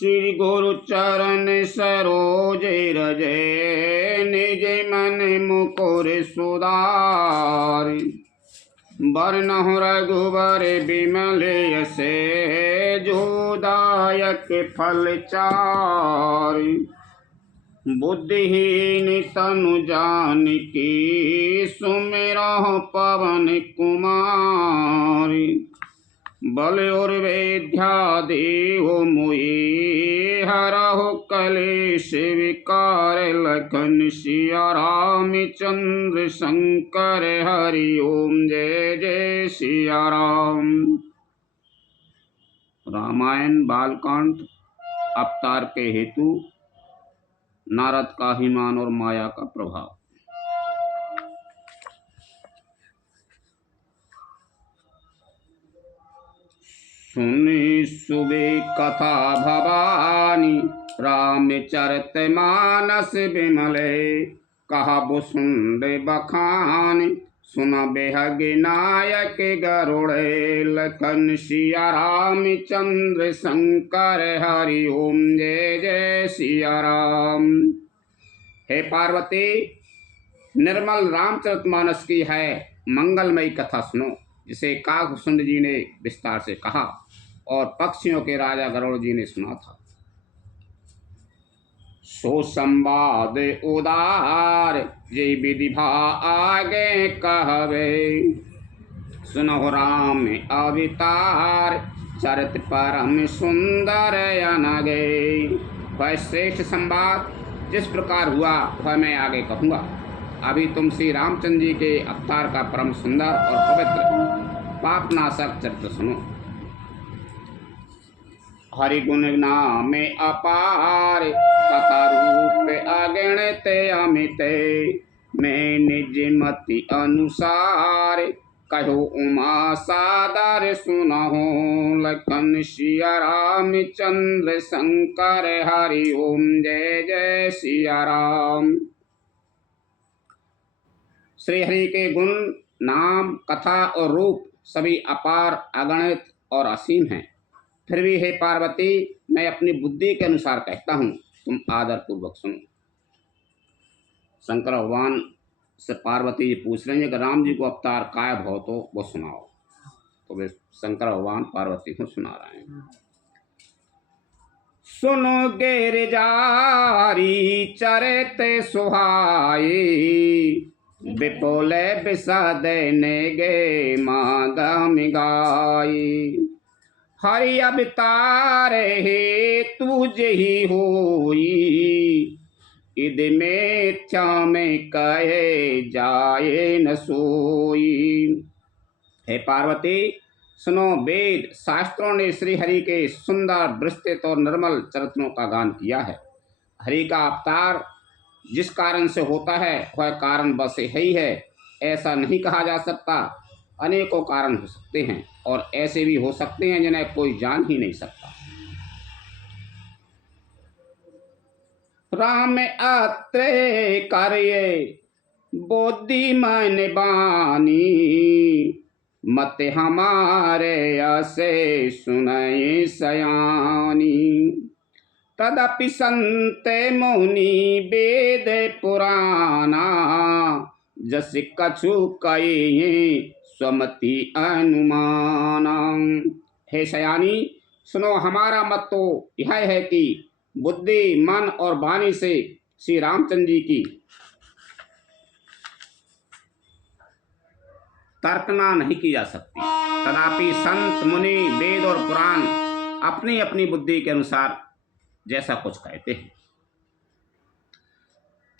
श्री गुरु चरण सरोज रजे, निज मन मुकुर सुधारि। बरनहुँ रघुबर बिमल यसे, जोदायक फल चारि। बुद्धिहीन तनु जानिके, सुमिरहुँ पवन कुमारि। बल और विद्या देहु मोहि, हरहु कलेश विकार। लखन सिया रामचंद्र शंकर, हरि ओम जय जय सिया राम। रामायण बालकांड अवतार के हेतु नारद का अभिमान और माया का प्रभाव। सुनि सुबे कथा भवानी, रामचरित मानस बिमले। कहबु सुंद बखानी, सुन बेहग नायक गरुड़े। लखन सिया रामचंद्र शंकर, हरि ओम जय जय सिया राम। हे पार्वती, निर्मल रामचरितमानस की है मंगलमयी कथा सुनो, जिसे काकभूषुंड जी ने विस्तार से कहा और पक्षियों के राजा गरुड़ जी ने सुना था। सो संवाद उदार, जे विधि भा आगे कहवे। सुनहु राम अवतार, चरित परम सुंदर अनगे। वह श्रेष्ठ संवाद जिस प्रकार हुआ वह मैं आगे कहूँगा। अभी तुम श्री रामचंद्र जी के अवतार का परम सुंदर और पवित्र पापनाशक चरित्र सुनो। हरि गुण नाम अपार, कथा रूप अगणित अमित। मैं निज मति अनुसार, कहो उमा सादर सुनहो। लखन सिया रामचंद्र शंकर, हरि ओम जय जय सिया राम। श्री हरि के गुण, नाम, कथा और रूप सभी अपार, अगणित और असीम हैं। फिर भी हे पार्वती, मैं अपनी बुद्धि के अनुसार कहता हूँ, तुम आदर पूर्वक सुनो। शंकर भगवान से पार्वती जी पूछ रहे हैं कि राम जी को अवतार काय भव तो वो सुनाओ। तो वे शंकर भगवान पार्वती को सुना रहे हैं। सुनो गिरिजारी चरित सुहाई, विपुल विशद नेगे मागम गाई। हरि अवतार हे तुझ ही होई, इद मिथ्या में कहे जाए न सोई। हे पार्वती, सुनो, वेद शास्त्रों ने श्री हरि के सुंदर, विस्तृत और निर्मल चरित्रों का गान किया है। हरि का अवतार जिस कारण से होता है वह कारण बस ही है, ऐसा नहीं कहा जा सकता। अनेकों कारण हो सकते हैं और ऐसे भी हो सकते हैं जिन्हें कोई जान ही नहीं सकता। राम अत्रे कार्य बुद्धिमान बानी, मत हमारे ऐसे सुनय सयानी। तदपि संत मुनि वेद पुराना, जस कछु कहे स्वमति अनुमाना। हे सयानी, सुनो, हमारा मत तो यह है कि बुद्धि, मन और वाणी से श्री रामचंद्र जी की तर्कना नहीं की जा सकती। तथापि संत, मुनि, वेद और पुराण अपनी अपनी बुद्धि के अनुसार जैसा कुछ कहते हैं।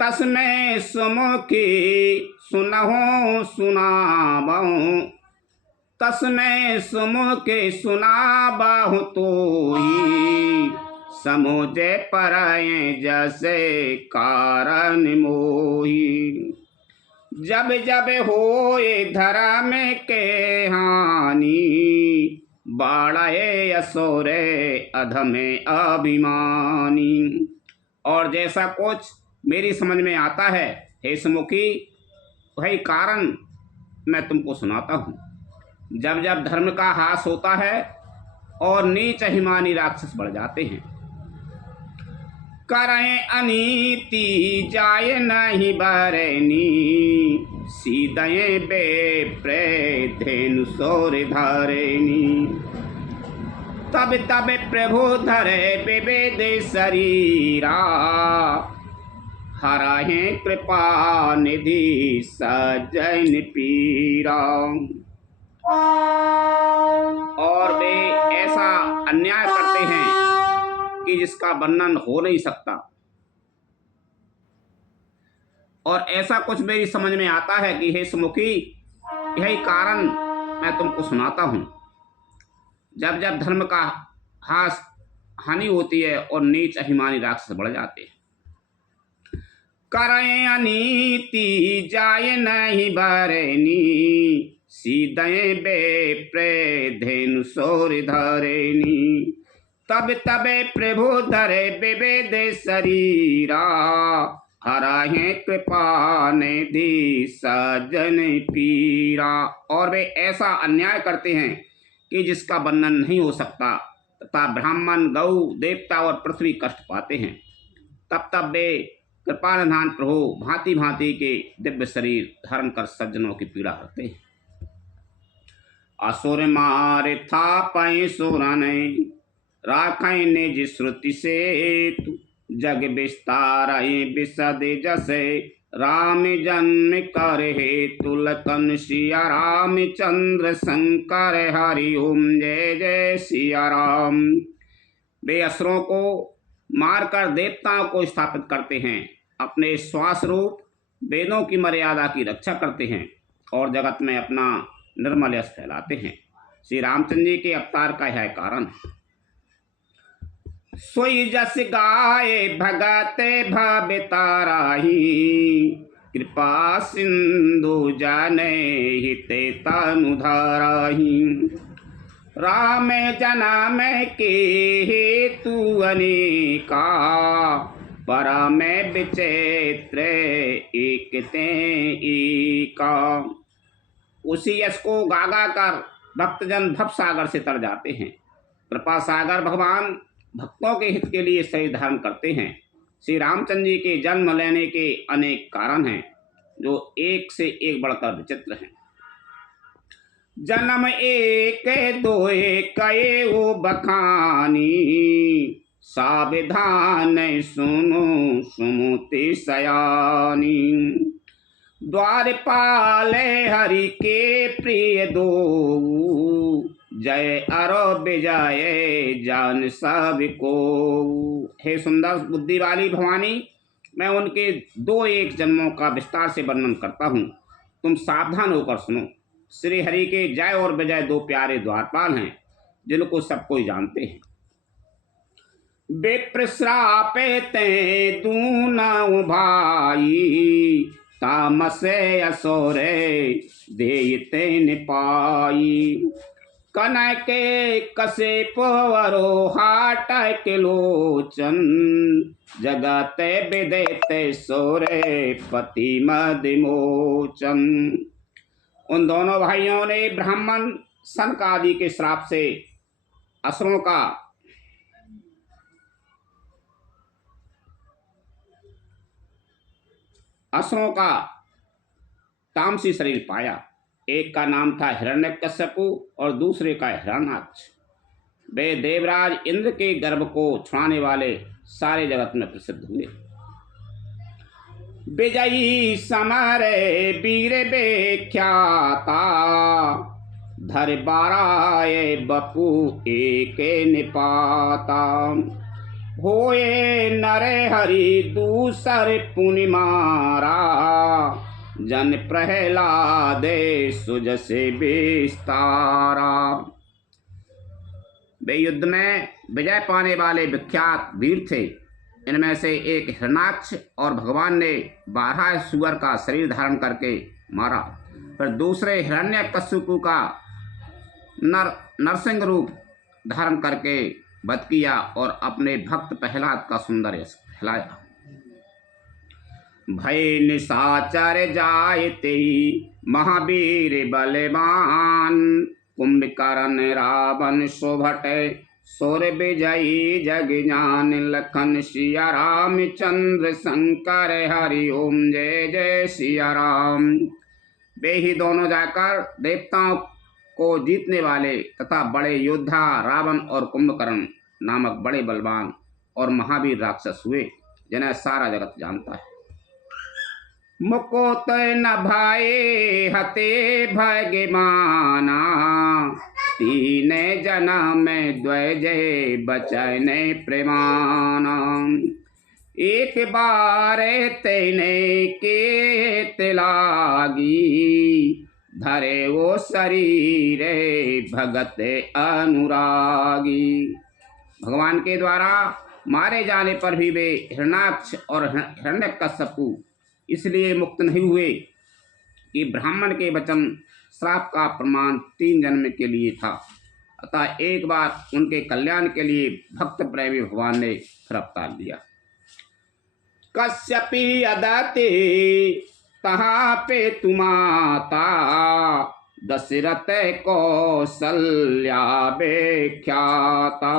तस्मै सुमुखी सुनहु सुनाबहु, तस्मै सुमुखी सुनाबहु तोहि। समुझे परय जैसे कारण मोही, जब जब होए धर्म के हानि। बाढ़े असुरे अधमे अभिमानी। और जैसा कुछ मेरी समझ में आता है हे सुमुखी, वही कारण मैं तुमको सुनाता हूँ। जब जब धर्म का ह्रास होता है और नीच अभिमानी राक्षस बढ़ जाते हैं, करें अनीति जाय नहीं बरनी, सीदये बेप्रे धेनु सोर धरनी। तब तब प्रभु धरे विवेद शरीरा, हराहे कृपा निधि सजन पीरा। और वे ऐसा अन्याय करते हैं कि जिसका वर्णन हो नहीं सकता। और ऐसा कुछ मेरी समझ में आता है कि हे सुमुखी, यही कारण मैं तुमको सुनाता हूं। जब जब धर्म का हानि होती है और नीच अभिमानी राक्षस बढ़ जाते हैं। करें अनीति जाय नहीं बरनी, सीदये बेप्रे धेनु सोर धरनी। तब तब प्रभु धरे विवेद शरीरा, हराहे कृपा निधि सजन पीरा। और वे ऐसा अन्याय करते हैं कि जिसका वर्णन नहीं हो सकता, तथा ब्राह्मण, गौ, देवता और पृथ्वी कष्ट पाते हैं। तब तब वे कृपानिधान प्रभु भांति भांति के दिव्य शरीर धारण कर सज्जनों की पीड़ा करते हैं। असुर मार था पै सुरन, राखें निज श्रुति से तू, जग विस्तार विशद जसे, राम जन्म कर हे तुलकन सिया रामचंद्र शंकर हरि ओम जय जय सिया राम। वे असुरों को मारकर देवताओं को स्थापित करते हैं, अपने श्वास रूप वेदों की मर्यादा की रक्षा करते हैं और जगत में अपना निर्मल यश फैलाते हैं। श्री रामचंद्र जी के अवतार का यह कारण है। सोई जस गाये भगत भव ताराही, कृपा सिंधु जाने हिते तनु धाराही। राम जन्म के हेतु अनेका, परम विचित्र एक ते एका। उसी यश को गागा कर भक्तजन भव सागर से तर जाते हैं। कृपा सागर भगवान भक्तों के हित के लिए शरीर धारण करते हैं। श्री रामचंद्र जी के जन्म लेने के अनेक कारण हैं, जो एक से एक बढ़कर विचित्र हैं। जन्म एक दो कये वो बखानी, सावधान सुनो सुमुति सयानी। द्वारपाल हरि के प्रिय दो, जय अरो विजय जान सब को। हे सुंदर बुद्धि वाली भवानी, मैं उनके 2-1 जन्मों का विस्तार से वर्णन करता हूँ, तुम सावधान होकर सुनो। श्री हरि के जय और विजय 2 प्यारे द्वारपाल हैं, जिनको सब कोई जानते हैं। विप्र श्रापे ते दूना भाई, तामसे असुरे देते निपाई। कनक कसे पवरो हाट के लोचन, जगत विदेते सोरे पति मदिमोचन। उन दोनों भाइयों ने ब्राह्मण सनक आदि के श्राप से असुरों का तामसी शरीर पाया। एक का नाम था हिरण्यकश्यपु और दूसरे का हिरण्याक्ष। वे देवराज इंद्र के गर्भ को छुड़ाने वाले सारे जगत में प्रसिद्ध हुए। विजयी समर वीर बेख्याता, धर बाराए बपू एक निपाता। होए नरे हरि दूसर पुनि मारा, जन प्रहलाद सुजसे विस्तारा। वे युद्ध में विजय पाने वाले विख्यात वीर थे। इनमें से एक हिरण्याक्ष और भगवान ने 12 सुअर का शरीर धारण करके मारा। फिर दूसरे हिरण्यकश्यपु का नरसिंह रूप धारण करके वध किया और अपने भक्त प्रहलाद का सुंदर यश फैलाया। भय निशाचर जायते महावीर बलवान, कुंभकर्ण रावण शोभट सोर विजयी जग जान लखन सिया राम चंद्र शंकर हरि ओम जय जय सिया राम। वे ही दोनों जाकर देवताओं को जीतने वाले तथा बड़े योद्धा रावण और कुंभकर्ण नामक बड़े बलवान और महावीर राक्षस हुए, जिन्हें सारा जगत जानता है। मुको तय न भाए हते भगवाना, तीन जन्म में द्वय बचने प्रेमाना। एक बार तेने के तिलागी, धरे वो शरीर भगत अनुरागी। भगवान के द्वारा मारे जाने पर भी वे हिरण्याक्ष और हिरण्यकश्यपु इसलिए मुक्त नहीं हुए कि ब्राह्मण के वचन श्राप का प्रमाण 3 जन्म के लिए था। अतः एक बार उनके कल्याण के लिए भक्त प्रेमी भगवान ने फिर अवतार लिया। कश्यपी अदति तहाँ पे तुमाता, दशरथ कौशल्या विख्याता।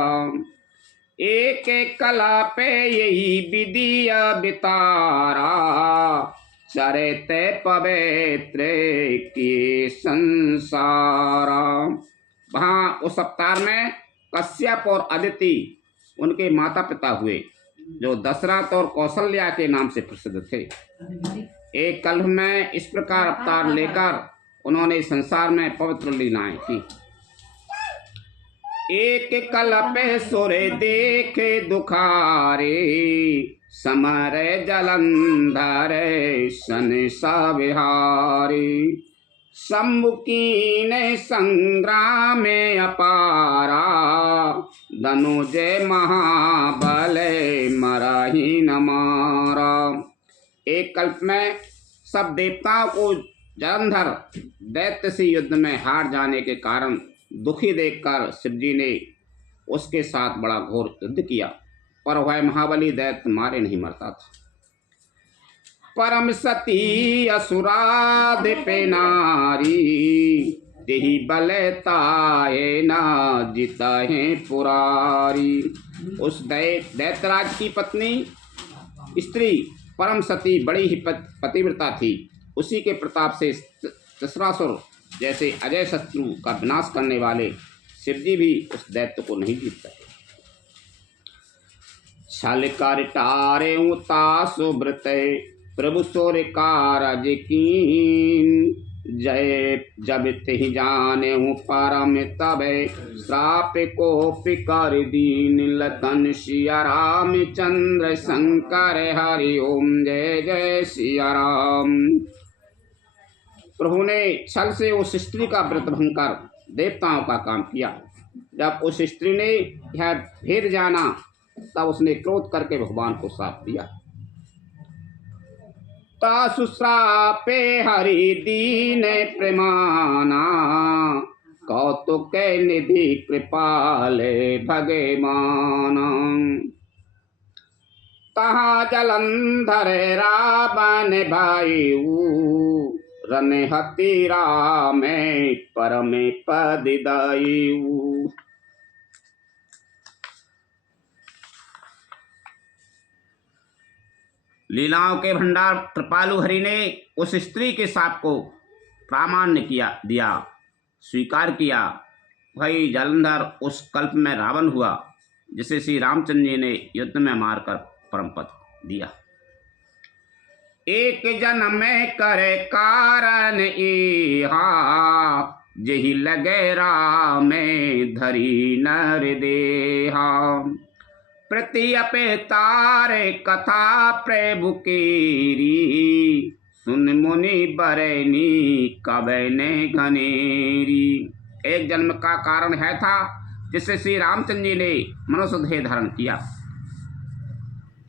एक कला पे यही विधि बितारा, चरते पवित्र के संसारा। वहाँ उस अवतार में कश्यप और अदिति उनके माता पिता हुए, जो दशरथ और कौशल्या के नाम से प्रसिद्ध थे। एक कल्प में इस प्रकार अवतार लेकर उन्होंने संसार में पवित्र लीलाएं की। एक कल्पे सुरे देखे दुखारे, समर जलंधर संसा विहारी। सम्मुखीन संग्राम अपारा, धनुज महाबल मरही न मारा। एक कल्प में सब देवताओं को जलंधर दैत्य से युद्ध में हार जाने के कारण दुखी देखकर शिवजी ने उसके साथ बड़ा घोर युद्ध किया, पर वह महाबली दैत्य मारे नहीं मरता था। परम सती असुराधिपे नारी, तेहि बल ताये न जितहि पुरारी। उस दैत्यराज की पत्नी स्त्री परम सती बड़ी ही पतिव्रता थी। उसी के प्रताप से त्रिसरासुर जैसे अजय शत्रु का विनाश करने वाले शिवजी भी उस दैत्य को नहीं जीत सके। छल कर टारे सुब्रत, प्रभु सोर कारज कीन। जय जब तिहि जाने परम तब, श्राप को पिकर दीन। लखन सिया राम चंद्र शंकर हरि ओम जय जय सिया राम। प्रभु ने छल से उस स्त्री का व्रत भंग कर देवताओं का काम किया। जब उस स्त्री ने यह भेद जाना, तब उसने क्रोध करके भगवान को श्राप दिया। तासु श्रापे हरि दीन प्रेमाना, कौतुक निधि कृपाल भगवाना। तहाँ जलंधर रावण भाई, रन हति राम परम पद दायु। लीलाओं के भंडार कृपालु हरि ने उस स्त्री के शाप को प्रामाण्य दिया, स्वीकार किया। वही जलंधर उस कल्प में रावण हुआ, जिसे श्री रामचंद्र जी ने युद्ध में मारकर परम पद दिया। एक जन्म में करे कारण इहा, जही लगे राम धरी नर देहा। प्रति अपे तारे कथा प्रभु केरी, सुन मुनि बरनी कबे ने घनेरी। एक जन्म का कारण है था जिससे श्री रामचंद्र जी ने मनुष्य देह धारण किया।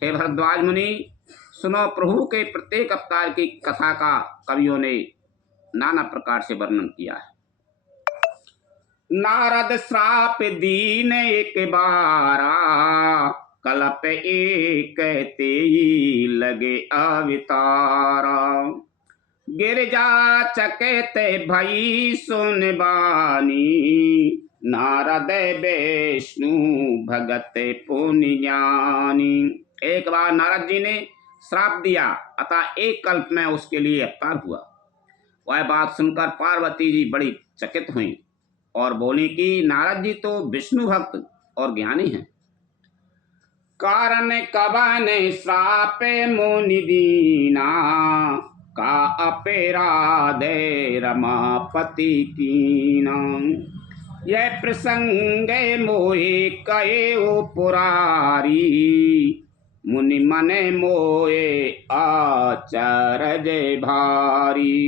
हे भरद्वाज मुनि, सुनो, प्रभु के प्रत्येक अवतार की कथा का कवियों ने नाना प्रकार से वर्णन किया है। नारद श्राप दीन एक बारा, कल्प एक तेई लगे अवतारा। गिरजा चकते भई सुन बानी, नारद विष्णु भगत पुण्य ज्ञानी। एक बार नारद जी ने श्राप दिया, अतः एक कल्प में उसके लिए अवतार हुआ। वह बात सुनकर पार्वती जी बड़ी चकित हुई और बोली कि नारद जी तो विष्णु भक्त और ज्ञानी हैं। कारण कवन श्राप मुनि दीना, का अपराधे रमापति कीना। यह प्रसंग मोहे कयो पुरारी, मुनि मन मोए आचरज भारी।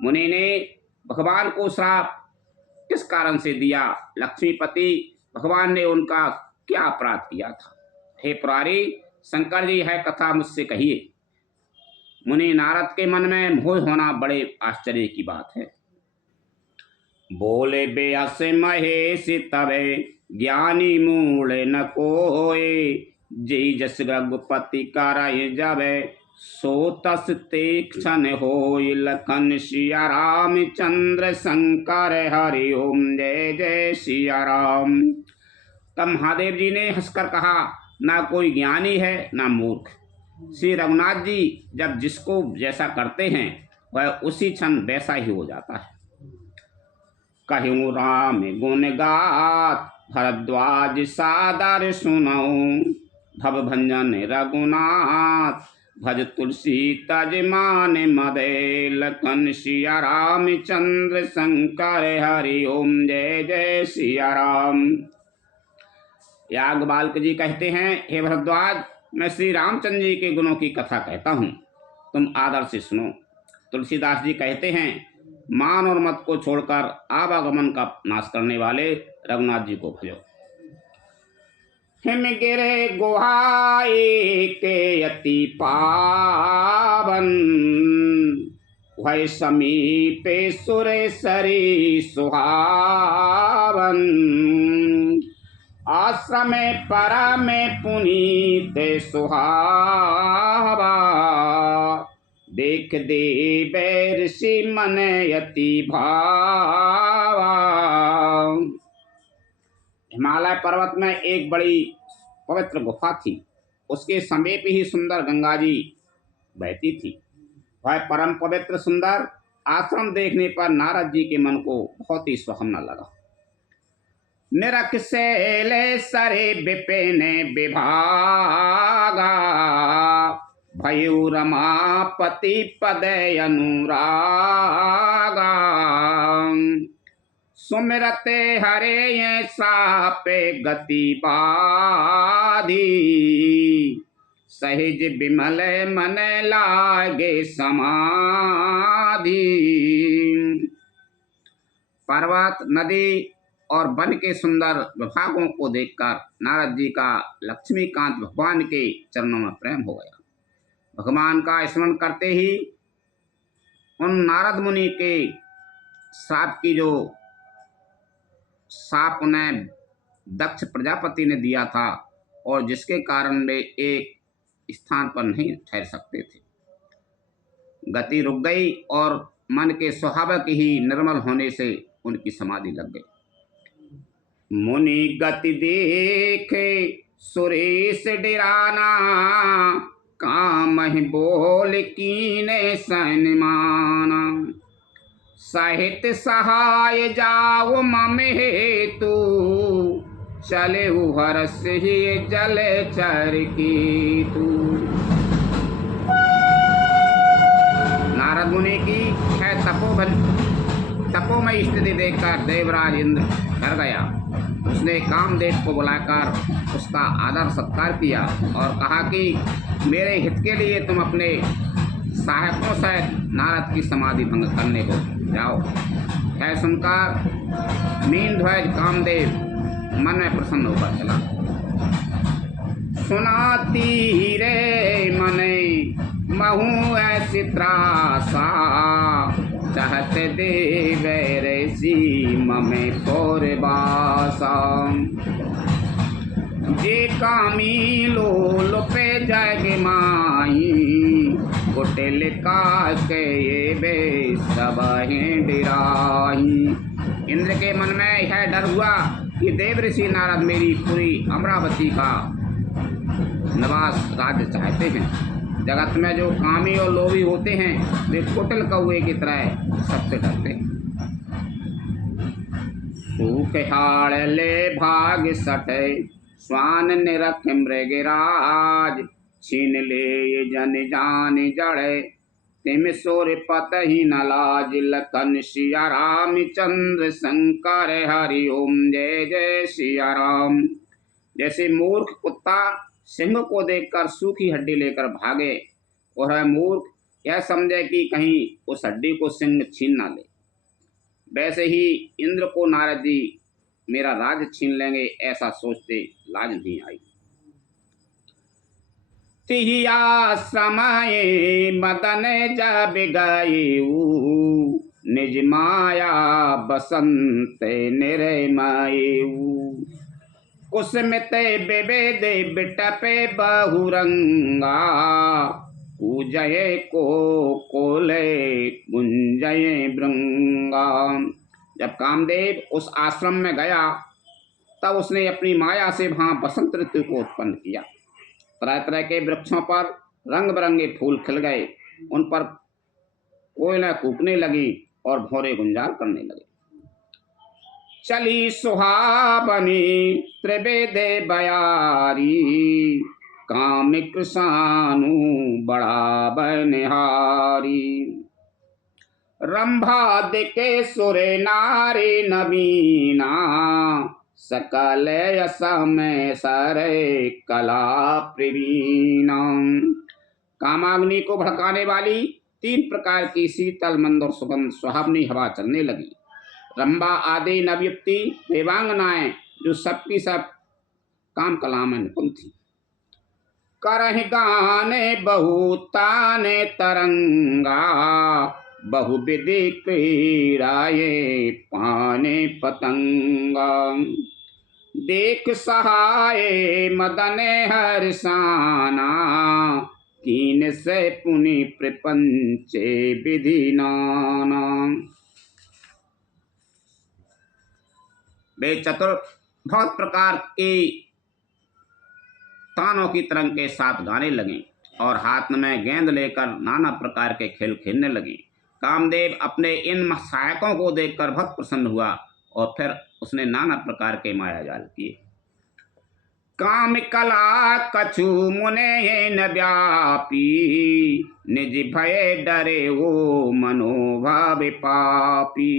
मुनि ने भगवान को श्राप किस कारण से दिया? लक्ष्मीपति भगवान ने उनका क्या अपराध किया था? हे पुरारी शंकर जी, है कथा मुझसे कहिए। मुनि नारद के मन में मोह होना बड़े आश्चर्य की बात है। बोले बेअस महेश तवे, ज्ञानी मूल न कोय। जी जस रघुपति करय जबे, सो तस तीक्ष्ण होय। लखन सिया राम चंद्र शंकर हरि ओम, जय जय सिया राम। तब महादेव जी ने हंसकर कहा, ना कोई ज्ञानी है ना मूर्ख। श्री रघुनाथ जी जब जिसको जैसा करते हैं वह उसी क्षण वैसा ही हो जाता है। कहूँ राम गुण गात, भरद्वाज सादर सुनऊं। भव भंजन रघुनाथ, भज तुलसी तज मान मदे। लखन सिया राम चंद्र शंकर हरि ओम, जय जय सिया राम। याज्ञवल्क्य जी कहते हैं, हे भरद्वाज, मैं श्री रामचंद्र जी के गुणों की कथा कहता हूँ, तुम आदर से सुनो। तुलसीदास जी कहते हैं, मान और मत को छोड़कर आवागमन का नाश करने वाले रघुनाथ जी को भजो। हिम गिरे गुहाए के अति पावन, वह समीपे सुरेसरी सुहावन। आश्रम परम पुनीत सुहावा, देख देव ऋषि मन यति भावा। हिमालय पर्वत में एक बड़ी पवित्र गुफा थी। उसके समीप ही सुंदर गंगा जी बहती थी। वह परम पवित्र सुंदर आश्रम देखने पर नारद जी के मन को बहुत ही सुहावना लगा। निरख शैले सरे विपिन विभागा, भयु रमापति पद अनुरागा। सुमिरते हरे ये सापे गति बाधी, सहज विमल मन लागे समाधि। पर्वत, नदी और वन के सुंदर विभागों को देखकर नारद जी का लक्ष्मीकांत भगवान के चरणों में प्रेम हो गया। भगवान का स्मरण करते ही उन नारद मुनि के शाप उन्हें दक्ष प्रजापति ने दिया था और जिसके कारण वे एक स्थान पर नहीं ठहर सकते थे। गति रुक गई और मन के स्वाभाविक ही निर्मल होने से उनकी समाधि लग गई। मुनि गति देखे सुरेश डराना, काम ही बोल कीने सन्माना। साहित्य सहाय जाओ मम हेतु, चले हरस ही जल चर की तू। नारद मुनि की है तपोमय स्थिति देखकर देवराज इंद्र डर गया। उसने कामदेव को बुलाकर उसका आदर सत्कार किया और कहा कि मेरे हित के लिए तुम अपने सहायकों से नारद की समाधि भंग करने को जाओ। यह सुनकर मीनध्वज कामदेव मन में प्रसन्न होकर चला। सुनाती रे मने महू ऐसी त्रासा, चाहत देव ऋषि ममे पौरवासा। जे कामी लोल पे जग माई, कुटिल का के बे सब हैं डिराही। इंद्र के मन में यह डर हुआ कि देव ऋषि नारद मेरी पूरी अमरावती का निवास राज्य चाहते हैं। जगत में जो कामी और लोभी होते हैं वे कुटिल कौवे की तरह सबसे डरते हैं। सूखहाड़ ले भाग सटे स्वान निरख मृगराज, छीन ले जन जान जड़े तिम सोर पत ही न लाज। लखन सिया राम चंद्र शंकर हरि ओम जय जय सिया राम। जैसे मूर्ख कुत्ता सिंह को देखकर सूखी हड्डी लेकर भागे और वह मूर्ख यह समझे कि कहीं उस हड्डी को सिंह छीन ना ले, वैसे ही इंद्र को नारद जी मेरा राज छीन लेंगे ऐसा सोचते लाज नहीं आई। तिहिया समय मदन जब गयऊ, निज माया बसंत निर्मयऊ। कुसमित विवेद बिटपे बहुरंगा, पूजय को कोले गुंजय भृंगा। जब कामदेव उस आश्रम में गया तब उसने अपनी माया से वहां बसंत ऋतु को उत्पन्न किया। तरह तरह के वृक्षों पर रंग बिरंगे फूल खिल गए, उन पर कोयलें कूकने लगी और भौरे गुंजार करने लगे। चली सुहावनी त्रिवेदे बयारी, काम कृषानु बड़ा बनिहारी। रंभा दिके सुरे नारी नवीना, सकल असमय सरे कला प्रवीणा। कामाग्नि को भड़काने वाली 3 प्रकार की शीतल मंद और सुगंध सुहावनी हवा चलने लगी। रंभा आदि नवयुक्ति देवांगनाएं जो सबकी सब काम कला में निपुण थी। करहि गाने बहु ताने तरंगा, बहुविधि क्रीड़ाए पाने पतंगा। देख सहाय मदन हर्षाना, कीन से पुनि प्रपंचे विधि नाना। वे चतुर बहुत प्रकार के तानों की तरंग के साथ गाने लगे और हाथ में गेंद लेकर नाना प्रकार के खेल खेलने लगे। कामदेव अपने इन सहायकों को देखकर बहुत प्रसन्न हुआ और फिर उसने नाना प्रकार के माया जाल किए। काम कला कछु मुने न व्यापी, निज भय डरे वो मनोभाव पापी।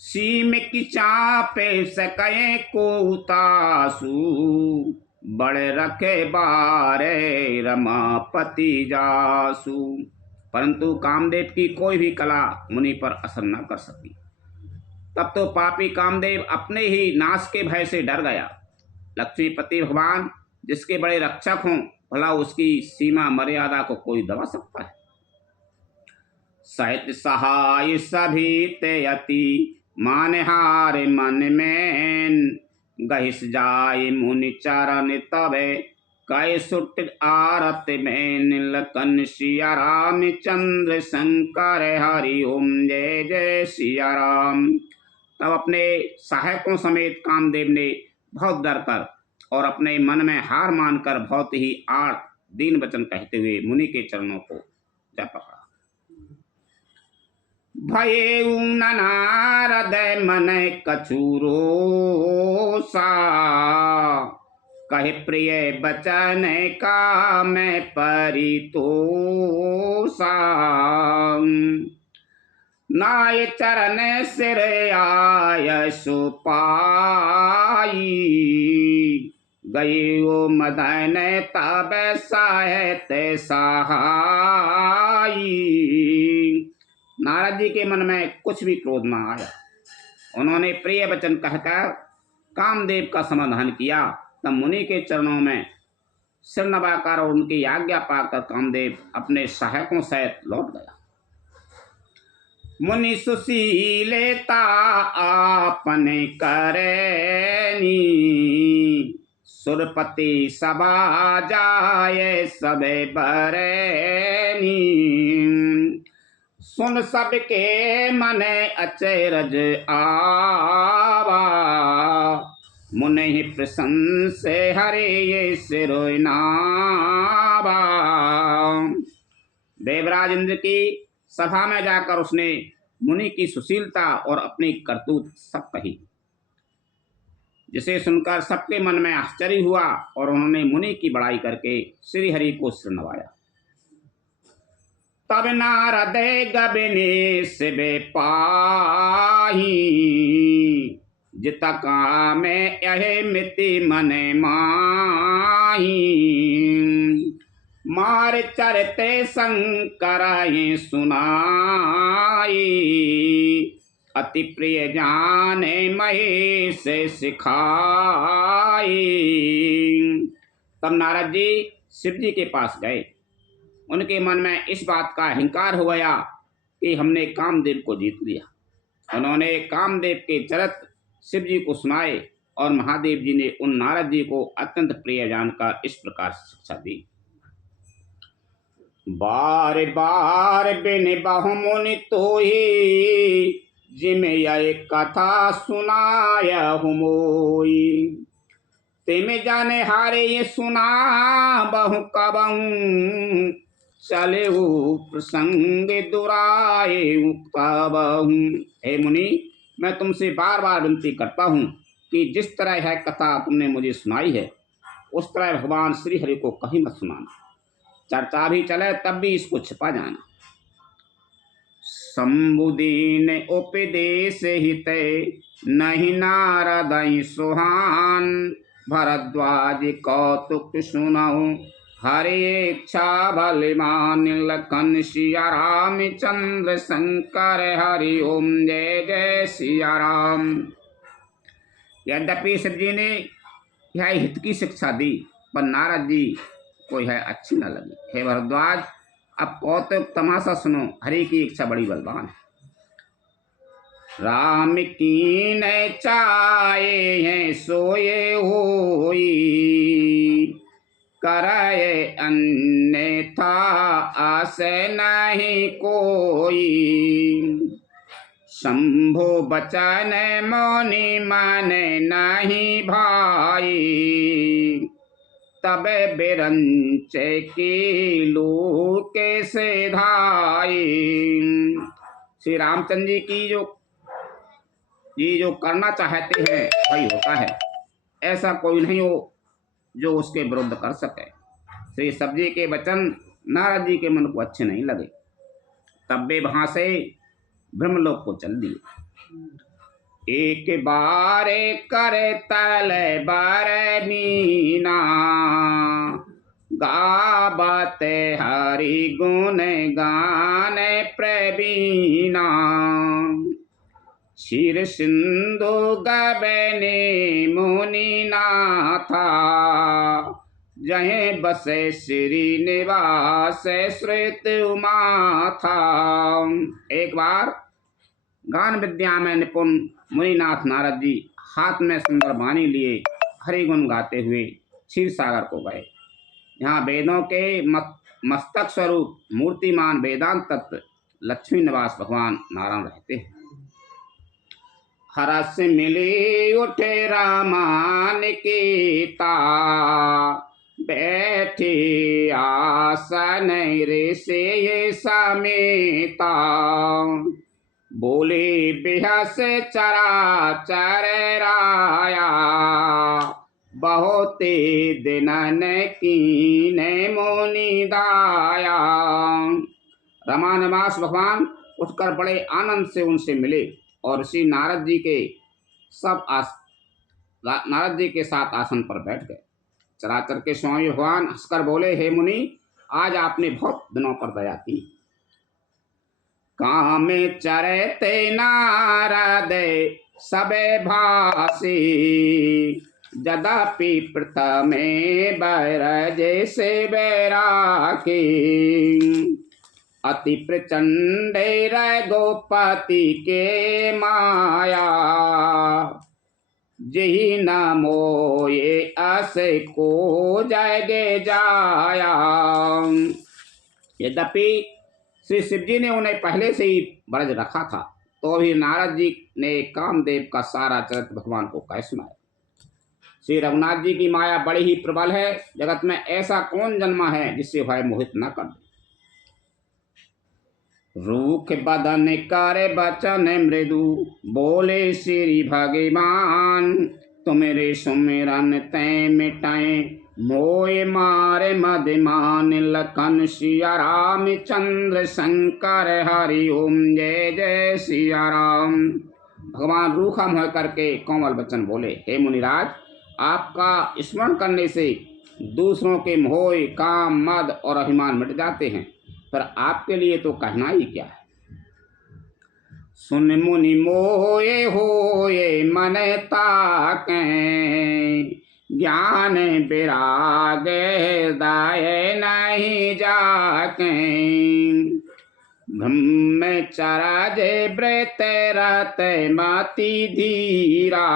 सीम की चापे सके को उतासु, बड़े रखे बारे रमापति जासु। परंतु कामदेव की कोई भी कला मुनि पर असर न कर सकी। तब तो पापी कामदेव अपने ही नाश के भय से डर गया। लक्ष्मीपति भगवान जिसके बड़े रक्षक हों, भला उसकी सीमा मर्यादा को कोई दबा सकता है। सहित सहाय सभी ते अति, मानहार मन में गहिस जाय मुनि चरण तबे। कै सुट आरत में नीलकन सिया राम चंद्र शंकर हरि ओम जय जय सिया राम। तब अपने सहायकों समेत कामदेव ने बहुत डर कर और अपने मन में हार मानकर बहुत ही आड़ दीन वचन कहते हुए मुनि के चरणों को जा पकड़ा। भये नारद मन कछुरो सा, कहे प्रिय बचन का मैं परितोषा। नाय चरण सिर आय सुपाई, गई वो मदन तब साहित्य सहाई। नारद जी के मन में कुछ भी क्रोध न आया। उन्होंने प्रिय वचन कहकर कामदेव का समाधान किया। तब मुनि के चरणों में सिर नवाकर और उनकी आज्ञा पाकर कामदेव अपने सहायकों सहित लौट गया। मुनि सुशीलेता आपने करेनी, सुरपति सभा जाए सबे बरेनी। सुन सबके मने अचरज आवा, मुनि प्रशंसे हरे ये सिरोनावा। देवराज इंद्र की सभा में जाकर उसने मुनि की सुशीलता और अपनी करतूत सब कही, जिसे सुनकर सबके मन में आश्चर्य हुआ और उन्होंने मुनि की बड़ाई करके श्री हरि को सिर नवाया। तब नारद गबने सिबे पाही, जित काम यह मिति मन माही। मार चरते शंकर सुनाई, अति प्रिय जाने महेश सिखाई। तब नारद जी शिव जी के पास गए। उनके मन में इस बात का अहंकार हो गया कि हमने कामदेव को जीत लिया। उन्होंने कामदेव के चरित्र शिव जी को सुनाए और महादेव जी ने उन नारद जी को अत्यंत प्रिय जानकर इस प्रकार शिक्षा दी। बार बार बिन बहुमुनि तोहि, जिम यह कथा सुनाया हुमोई। तिम जाने हारे ये सुना बहु कबहूं, चले प्रसंग दुराए उक्ताबहूं। हे मुनि, मैं तुमसे बार बार विनती करता हूँ कि जिस तरह यह कथा तुमने मुझे सुनाई है उस तरह भगवान श्री हरि को कहीं मत सुनाना। चर्चा भी चले तब भी इसको छिपा जाना। शंभुदीन उपदेश हित नहीं नारद सुहान, भरद्वाज कौतुक सुनऊ हरे इच्छा बलिमान। लखन सिया राम चंद्र शंकर हरि ओम जय जय सिया राम। यद्यपि शिव जी ने यह हित की शिक्षा दी पर नारद जी को यह अच्छी न लगी। हे भरद्वाज, अब कौतुक तमाशा सुनो, हरि की इच्छा बड़ी बलवान है। राम की न चाहे हैं सोए होई, करे अन्यथा आस नहीं कोई। शंभु बचन मौनि मन नहीं भाई, तब बिरंचे की लू कैसे धाई। श्री रामचंद्र जी जो करना चाहते हैं वही होता है। ऐसा कोई नहीं हो जो उसके विरुद्ध कर सके। श्री शिव जी के वचन नारद जी के मन को अच्छे नहीं लगे, तब वे वहां से ब्रह्मलोक को चल दिए। एक बार करे तल बार मीना, गावते हरि गुण गान प्रवीणा। क्षीर सिंधु गबने मुनि नाथा, जहे बसे श्री निवास श्रुत उमा था। एक बार गान विद्या में निपुण मुनिनाथ नारद जी हाथ में सुंदर वाणी लिए हरि गुण गाते हुए क्षीर सागर को गए। यहाँ वेदों के मस्तक स्वरूप मूर्तिमान वेदांत तत्व लक्ष्मी निवास भगवान नारायण रहते हैं। हरस मिली उठे रामान कीता, बैठे आसन ऋषि समेता। बोले बेहस चराचर राया, बहुत दिनन कीन मुनि दाया। रमानिवास भगवान उठकर बड़े आनंद से उनसे मिले और श्री नारद जी के साथ आसन पर बैठ गए। चराचर के स्वामी भगवान हंसकर बोले, हे मुनि, आज आपने बहुत दिनों पर दया की। काम चरते नारद सबे भासी, यद्यपि प्रथमे बैरज से बैराकी। अति प्रचंड रघुपति के माया, जही न मोये अस को जग जाया। यद्यपि श्री शिव जी ने उन्हें पहले से ही ब्रज रखा था, तो अभी नारद जी ने कामदेव का सारा चरित्र भगवान को कह सुनाया। श्री रघुनाथ जी की माया बड़ी ही प्रबल है। जगत में ऐसा कौन जन्मा है जिससे वह मोहित न कर दे। रूख बदन करे बचन मृदु, बोले श्री भगवान, तुम्हारे सुमिरन तय मिटाए मोय मारे मदमान। लखन सिया राम चंद्र शंकर हरि ओम जय जय सिया राम। भगवान रूखा मुँह करके कोमल वचन बोले, हे मुनिराज, आपका स्मरण करने से दूसरों के मोह, काम, मद और अभिमान मिट जाते हैं, पर आपके लिए तो कहना ही क्या है। सुन मुनि मोये होये मन ताके, ज्ञान विराग हृदय नहीं जाके। ब्रह्मचर्य व्रत रत मति धीरा,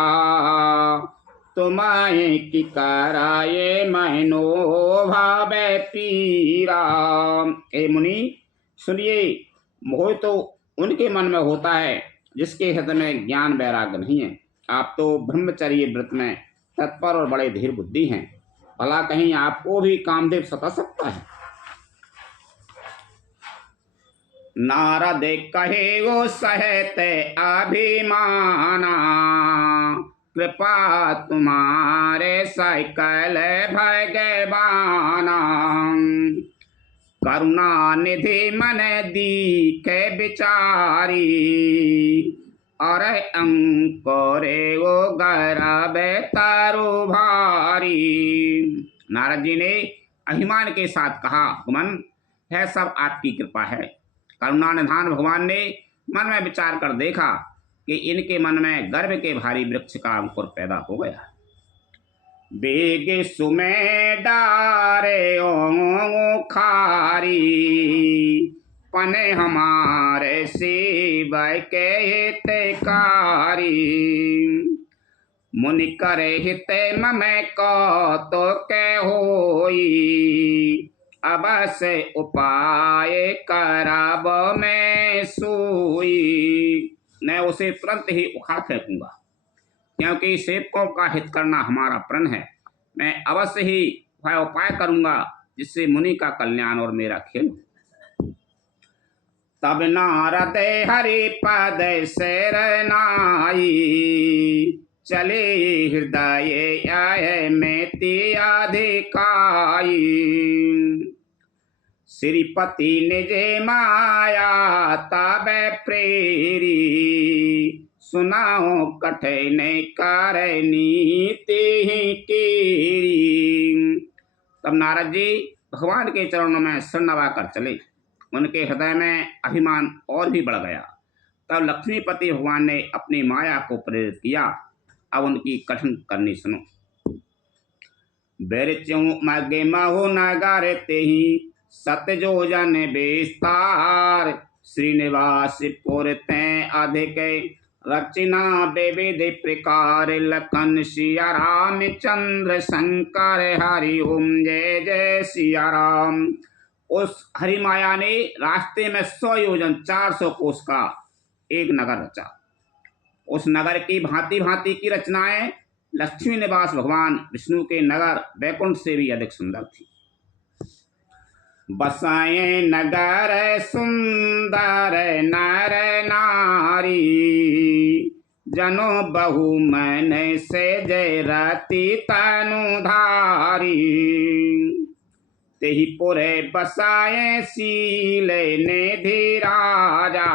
तुम्हें की कराये मैनो भाव पीरा। ए मुनि सुनिए, मोह तो उनके मन में होता है जिसके हृदय में ज्ञान वैराग्य नहीं है। आप तो ब्रह्मचर्य व्रत में तत्पर और बड़े धीर बुद्धि हैं, भला कहीं आपको भी कामदेव सता सकता है। नारद कहे वो सहते अभिमाना, कृपा तुम्हारे सकल भगवाना। करुणा निधि मन दीखे विचारी, और अंकुरे वो गर्भ तारो भारी। नारद जी ने अभिमान के साथ कहा, भगवान है सब आपकी कृपा है। करुणा निधान भगवान ने मन में विचार कर देखा कि इनके मन में गर्भ के भारी वृक्ष का अंकुर पैदा हो गया। बेगे सुमे डारे ओ खारी, पने हमारे शिव के हितकारी। मुनि करे हित ममे को तो के होई, अवश्य उपाय कराब में सोई। मैं उसे तुरंत ही उखाड़ फेंकूंगा, क्योंकि सेवकों का हित करना हमारा प्रण है। मैं अवश्य ही वह उपाय करूंगा जिससे मुनि का कल्याण और मेरा खेल। तब नारद हरि पद शरणाई, चले हृदय आय में अधिकाई। श्रीपति निज माया तब प्रेरी, सुनाओ कठिन करनी तेहि केरी। तब नारद जी भगवान के चरणों में सिर नवाकर चले। उनके हृदय में अभिमान और भी बढ़ गया। तब लक्ष्मीपति भगवान ने अपनी माया को प्रेरित किया। अब उनकी कठिन करनी सुनो। बेरच्यों मगे महु नगर तेहि, सतजो जन विस्तार। श्रीनिवास पुर तैं अधिक रचना विविध प्रकार। लखन सिया राम चंद्र शंकर हरि ओम जय जय सिया राम। उस हरि माया ने रास्ते में 100 योजन 400 कोस का एक नगर रचा। उस नगर की भांति भांति की रचनाएं लक्ष्मी निवास भगवान विष्णु के नगर वैकुंठ से भी अधिक सुंदर थी। बसाए नगर सुंदर नर नारी, जनो बहु मन से जय रति तनु धारी। तेहि पुरे बसाए शील निधि राजा,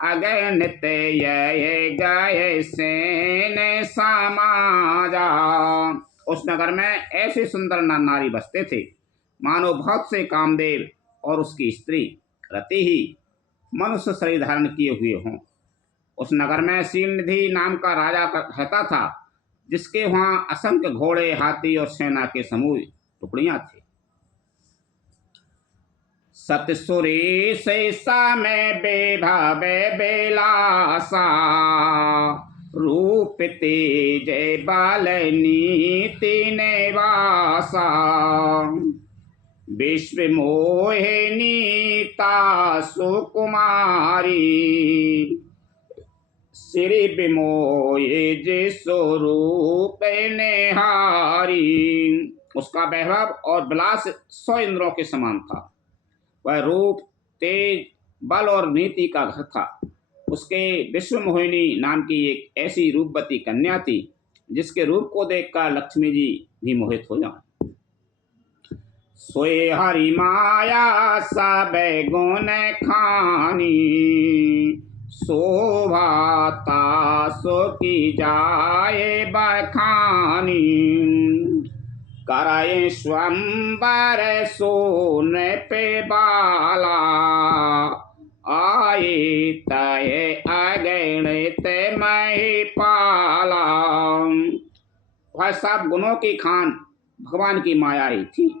अगणित ये गए सेन समाजा। उस नगर में ऐसे सुंदर नर नारी बसते थे मानो बहुत से कामदेव और उसकी स्त्री रति ही मनुष्य शरीर धारण किए हुए हों। उस नगर में शीलनिधि नाम का राजा रहता था, जिसके वहां असंख्य घोड़े, हाथी और सेना के समूह टुकड़ियां थी। सतसुरी से में बेभाव बेलासा, रूप तेज बाल नीति निवासा। विश्व मोहिनी तासु कुमारी, श्री विमोहे जिसो रूप निहारी। उसका वैभव और विलास 100 इंद्रों के समान था। वह रूप, तेज, बल और नीति का घर था। उसके विश्व मोहिनी नाम की एक ऐसी रूपवती कन्या थी जिसके रूप को देखकर लक्ष्मी जी भी मोहित हो जाए। सोए हरि माया सब गुण खानी, शोभा तासो की जाए बखानी। कराए स्वंबर सोन पे बाला, आए तय अगणित महिपाला। वह सब गुणों की खान भगवान की माया ही थी।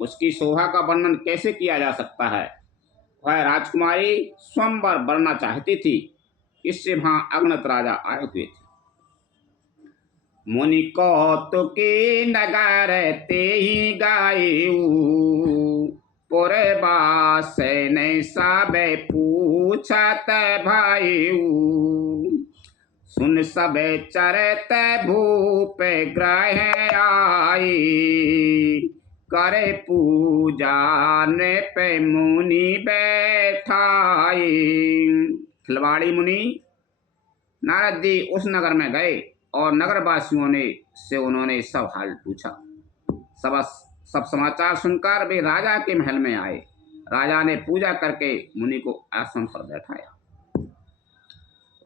उसकी शोभा का वर्णन कैसे किया जा सकता है। वह राजकुमारी स्वयंवर बनना चाहती थी। इससे वहां अगणित राजा आए हुए थे। मुनि कौतुकी नगर ते ही गायऊ, पुरबास ने सब पूछत भाईऊ। सुन सब चरत भूप ग्रह आई, करे पूजा ने पे मुनि बैठाई। खिलवाड़ी मुनि नारद जी उस नगर में गए और नगरवासियों ने से उन्होंने सब हाल पूछा। सब समाचार सुनकर वे राजा के महल में आए। राजा ने पूजा करके मुनि को आसन पर बैठाया।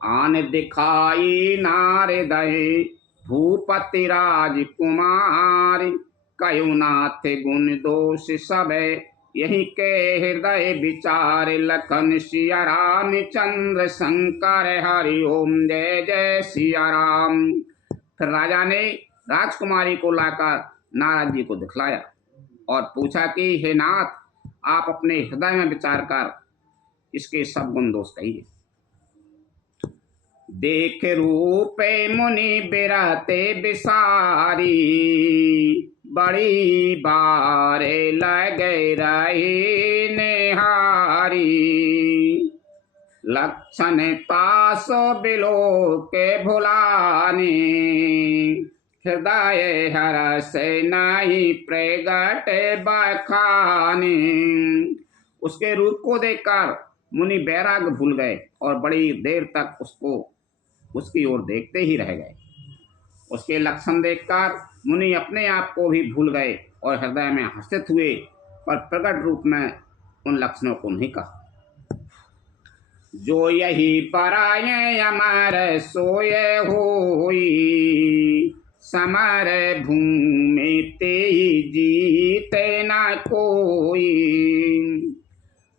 आन दिखाई नारद भूपति राजकुमार, कयो नाथ गुण दोष सब यही के हृदय विचार। लखन सिया राम चंद्र शंकर हरि ओम जय जय सिया राम। फिर राजा ने राजकुमारी को लाकर नारद जी को दिखलाया और पूछा कि हे नाथ, आप अपने हृदय में विचार कर इसके सब गुण दोष कहिए। देख रूपे मुनि बिरते बिसारी, बड़ी बारे लगे रही निहारी। लक्षण तासो बिलो के भुलानी, हृदय हरस नहीं प्रगट बखानी। उसके रूप को देखकर मुनि बैराग भूल गए और बड़ी देर तक उसकी ओर देखते ही रह गए। उसके लक्षण देखकर मुनि अपने आप को भी भूल गए और हृदय में हर्षित हुए, पर प्रकट रूप में उन लक्षणों को नहीं कहा। जो यही पराये अमर सोए होई, समर भूमि ते ही जीते न कोई।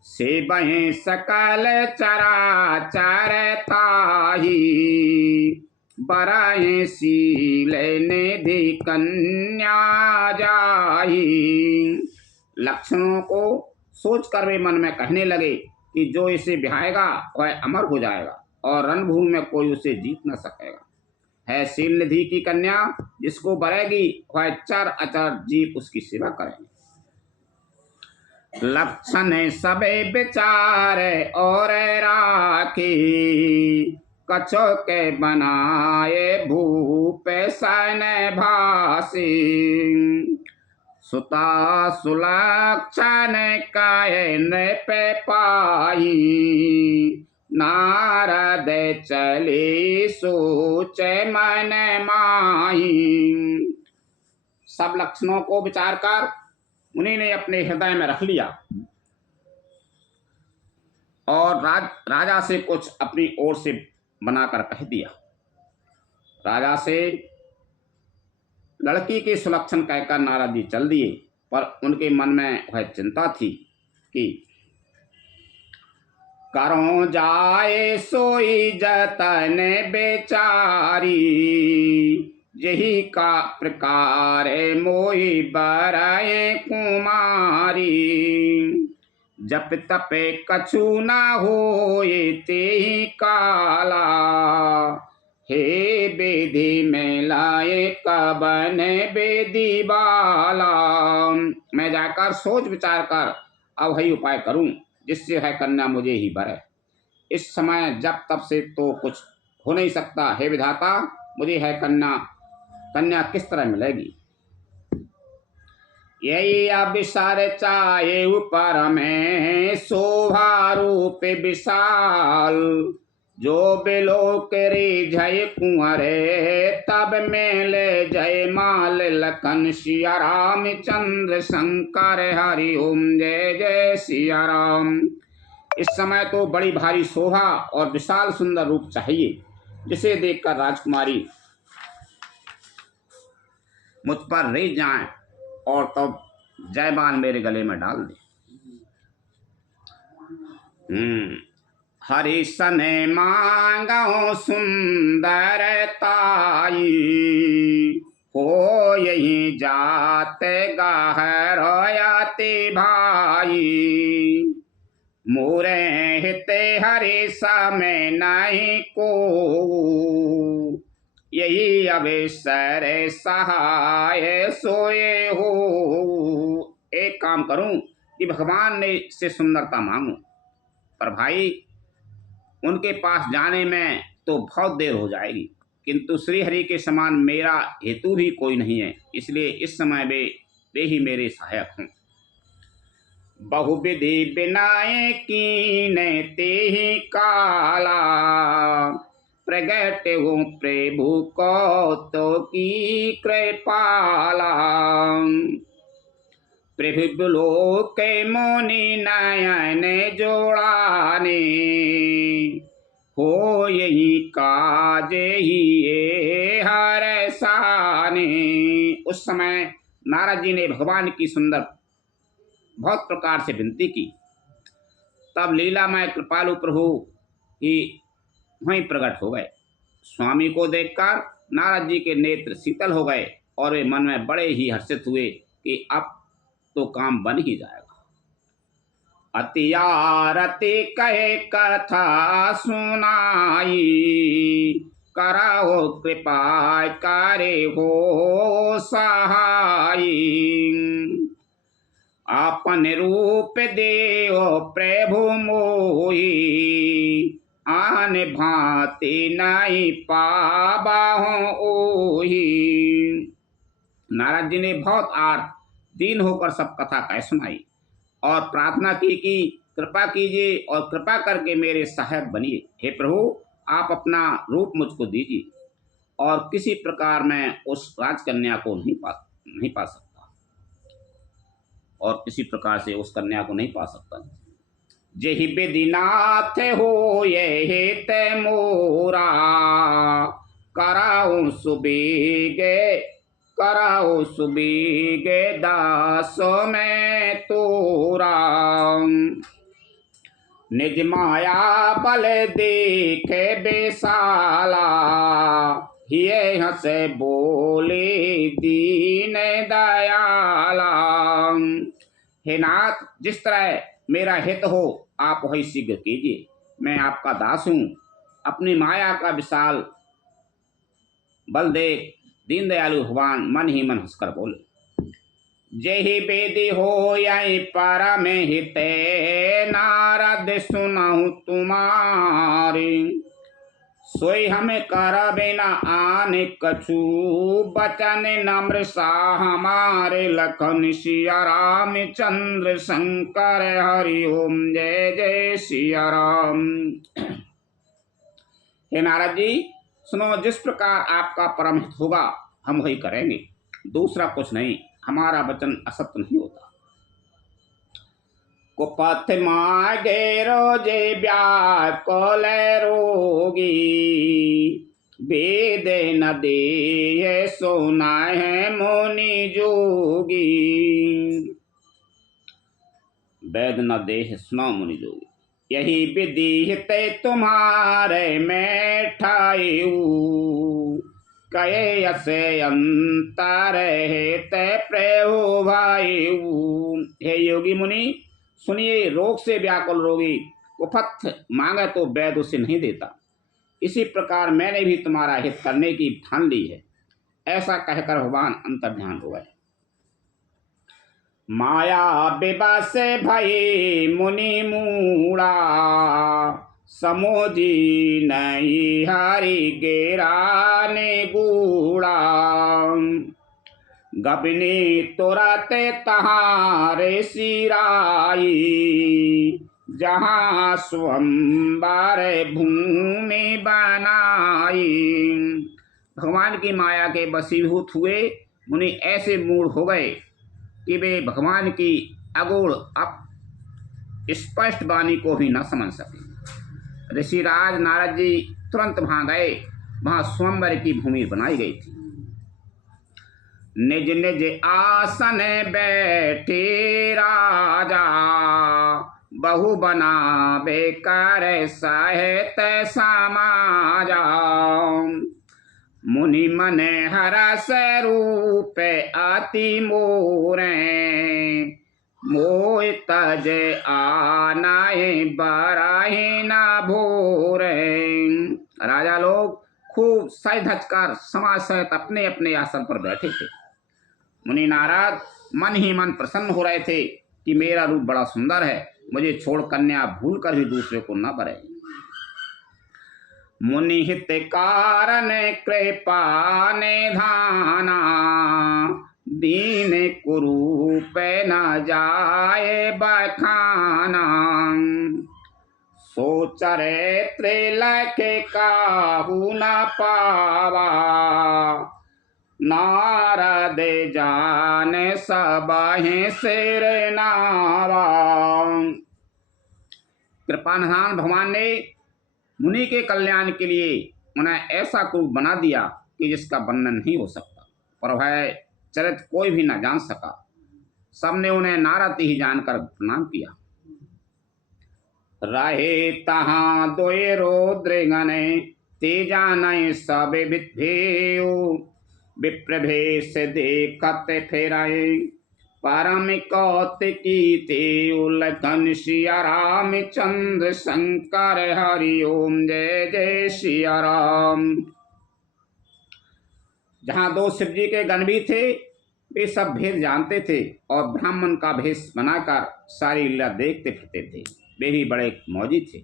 से बहे सकल चराचर ताही, बराए शील निधि कन्या जाही। लक्षणों को सोच कर वे मन में कहने लगे कि जो इसे बिहाएगा वह अमर हो जाएगा और रणभूमि में कोई उसे जीत न सकेगा। है शील निधि की कन्या, जिसको बरेगी वह चर अचर जीव उसकी सेवा करेंगे। लक्षण सबे विचार और राखी, कछो के बनाए भूप सन भासी। सुता सुलक्षण काय नृप पाई, नारद चले सोच मन माही। सब लक्षणों को विचार कर मुनि ने अपने हृदय में रख लिया और राजा से कुछ अपनी ओर से बनाकर कह दिया। राजा से लड़की के सुलक्षण कहकर नारद जी चल दिए, पर उनके मन में वह चिंता थी कि करो जाए सोई जतन बेचारी, यही का प्रकार मोहि बराए कुमारी। जप तपे कछु न होए ते ही काला, हे बेदी में लाए कबन बेदी बाला। मैं जाकर सोच विचार कर अब वही उपाय करूं जिससे है कन्या मुझे ही भरे। इस समय जब तब से तो कुछ हो नहीं सकता। हे विधाता, मुझे है कन्या किस तरह मिलेगी। यही अविसार चाहे ऊपर में शोभा रूप विशाल। जो बिलोक रे जय कुंवरे तब में ले जय माल लखन सिया राम चंद्र शंकर हरि ओम जय जय सिया राम। इस समय तो बड़ी भारी शोभा और विशाल सुंदर रूप चाहिए जिसे देखकर राजकुमारी मुझ पर रह जाए और तब जयमाल मेरे गले में डाल दे। हरि सने मांगो सुंदर ताई। हो यही जाते गहरयाते भाई। मोरे हिते हरि समय नहीं को। यही अवसर सहाय सोए हो। एक काम करूं कि भगवान ने से सुंदरता मांगू, पर भाई उनके पास जाने में तो बहुत देर हो जाएगी, किंतु श्री हरि के समान मेरा हेतु भी कोई नहीं है, इसलिए इस समय वे ही मेरे सहायक हों। बहुविधि बिनाए कीने ते ही काला। प्रगट हो प्रभु को तो की कृपाला। प्रभु लोक मुनि नयन जोड़ाने। हो यही काज ही ये हर साने। उस समय नारद जी ने भगवान की सुंदर बहुत प्रकार से विनती की। तब लीलामय कृपालु प्रभु ही वहीं प्रकट हो गए। स्वामी को देखकर नारद जी के नेत्र शीतल हो गए और वे मन में बड़े ही हर्षित हुए कि अब तो काम बन ही जाएगा। अति आरती कहे कथा सुनाई। कराओ कृपा करे हो सहाई। आपन रूप देव प्रभु मोही। आन भांति नहीं पाबाहु ओही। नारद जी ने बहुत दीन होकर सब कथा कह सुनाई और प्रार्थना की कि कृपा कीजिए और कृपा करके मेरे सहायक बनिए। हे प्रभु, आप अपना रूप मुझको दीजिए और किसी प्रकार मैं उस राजकन्या को नहीं पा सकता और किसी प्रकार से उस कन्या को नहीं पा सकता। जेहि विधिनाथ हो ये ते मोरा। कराओ सुबीगे दासो में तोरा। निज माया बल देखे बेसाला। ये हंसे बोले दीन दयाला। हे नाथ, जिस तरह मेरा हित हो आप वही शीघ्र कीजिए। मैं आपका दास हूँ। अपनी माया का विशाल बल देख दीन दयालु भगवान मन ही मन हंसकर बोले। जेहि बेदी हो यही परम हिते। नारद सुनहु तुम्हारी। सोई हमें कर बिना आन कछु। बचन नम्र सा हमारे लखन सिया राम चंद्र शंकर हरि ओम जय जय सिया राम। हे नारद जी, सुनो, जिस प्रकार आपका परम हित होगा हम वही करेंगे, दूसरा कुछ नहीं। हमारा वचन असत्य नहीं होता। कुपथ मागे रोजे व्याकुल रोगी। वेद न दे सोना है मुनि जोगी। वेद न दे सुना मुनि जोगी। यही विधि हिते तुम्हारे में ठायु। कहे असे अंतर हेते प्रभु भायु। हे योगी मुनि, सुनिए, रोग से व्याकुल रोगी कुपथ मांगे तो वैद्य उसे नहीं देता। इसी प्रकार मैंने भी तुम्हारा हित करने की ठान ली है। ऐसा कहकर भगवान अंतर्ध्यान हो गए। माया विवश भई मुनि मूढ़ा, समोजी नहीं हरि गेरा ने गूढ़ा। गबनी तुरत तहारे सिराई, जहाँ स्वयंवर भूमि बनाई। भगवान की माया के वशीभूत हुए मुनि ऐसे मूढ़ हो गए कि वे भगवान की अगूढ़ स्पष्ट वाणी को भी न समझ सके। ऋषिराज नारद जी तुरंत वहां गए। वहां स्वयंवर की भूमि बनाई गई थी। निज निज आसन बैठे राजा, बहु बनावे कर साहित समाजा। मुनि मन हरस रूप अति मोरे, मोय तज आनाए बराहे न भोरे। राजा लोग खूब सज धज कर समाज सहित अपने अपने आसन पर बैठे थे। मुनि नारद मन ही मन प्रसन्न हो रहे थे कि मेरा रूप बड़ा सुंदर है, मुझे छोड़ कन्या भूल कर भी दूसरे को न बरे। मुनि हित कारण कृपा निधाना, दीन कुरूप न जाए बखाना। सोचरे त्रिलक काहू न पावा, नारद जान सबहि सिर नावा। कृपानिधान भगवान ने मुनि के कल्याण के लिए उन्हें ऐसा कुरूप बना दिया कि जिसका वर्णन नहीं हो सकता, पर वह चरित्र कोई भी न जान सका। सबने उन्हें नारद ही जानकर प्रणाम किया। रहे तहाँ दोए रुद्रगण, तेजानय सब विद्भेयो। विप्रभेश देखत फिरए, परम कौतिकी ते। लखन सिया रामचंद्र शंकर हरि ओम जय जय सिया राम। जहाँ दो शिव जी के गण भी थे, वे सब भेद जानते थे और ब्राह्मण का भेष बनाकर सारी लीला देखते फिरते थे। वे भी बड़े मौजी थे।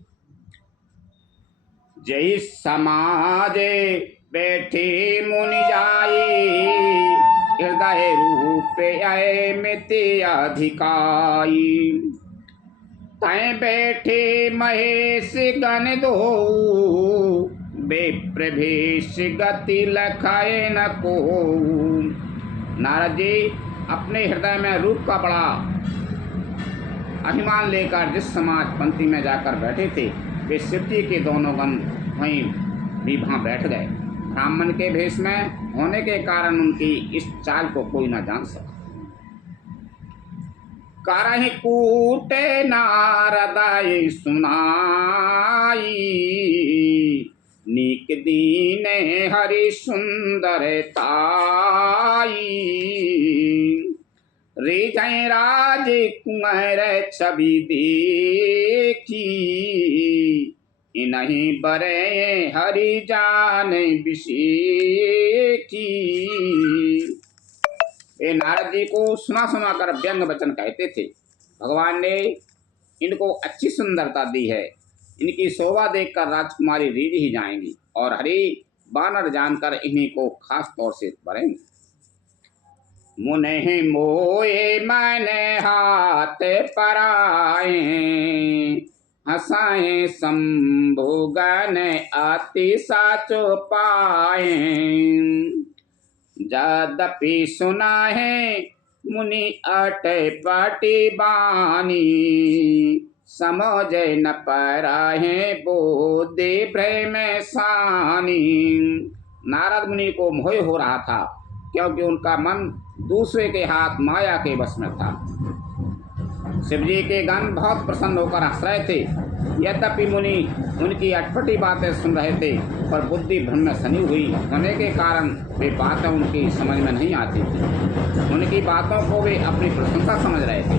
जय समाजे बैठे मुनि जाई, हृदय रूप आए मिति अधिकाई। तय बैठे महेश गण दो, विप्रभेश गति लखाए न को। नारद जी अपने हृदय में रूप का बड़ा अभिमान लेकर जिस समाज पंक्ति में जाकर बैठे थे, वे शिव जी के दोनों गण वहीं भी वहाँ बैठ गए। ब्राह्मण के भेष में होने के कारण उनकी इस चाल को कोई न जान सका। करहि कूटे नारदाय सुनाई, नीक दीने हरि सुंदर ताई। रिझै राज कुंवर छवि देखी, इन्हीं बरे हरि जान विषेखी। ये नारद जी को सुना सुना कर व्यंग वचन कहते थे। भगवान ने इनको अच्छी सुंदरता दी है, इनकी शोभा देखकर राजकुमारी रीझ ही जाएंगी और हरि बानर जानकर इन्हीं को खास तौर से भरेंगे। मुने मोए मन हाथ पराए, हंसाए शंभुगन अति साचो पाए। यद्यपि सुना है मुनि अट पाटी बानी, समझ न पराहे बोधि भ्रम सानी। नारद मुनि को मोह हो रहा था, क्योंकि उनका मन दूसरे के हाथ माया के वश में था। शिवजी के गण बहुत प्रसन्न होकर हंस रहे थे। यद्यपि मुनि उनकी अटपटी बातें सुन रहे थे, पर बुद्धि भ्रम में सनी हुई होने के कारण वे बातें उनकी समझ में नहीं आती थी। उनकी बातों को वे अपनी प्रशंसा समझ रहे थे।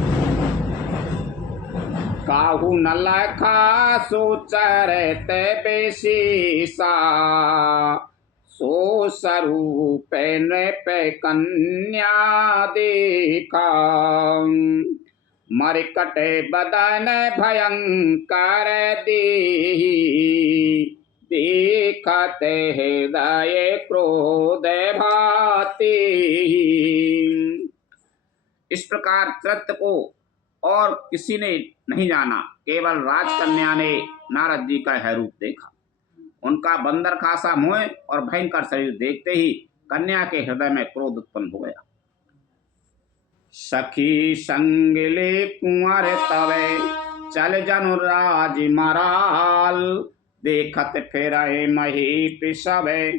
काहू न लखा सोचरत बेशीसा, सो स्वरूप नृप कन्या देखा। मरकट बदन भयंकर देहि, देखत हृदय क्रोध भाति। इस प्रकार कृत्य को और किसी ने नहीं जाना, केवल राजकन्या ने नारद जी का यह रूप देखा। उनका बंदर खासा मुंह और भयंकर शरीर देखते ही कन्या के हृदय में क्रोध उत्पन्न हो गया। सखी संग ले कुंवर तवे चल जनु राज मराल, देखत फिर मही सबे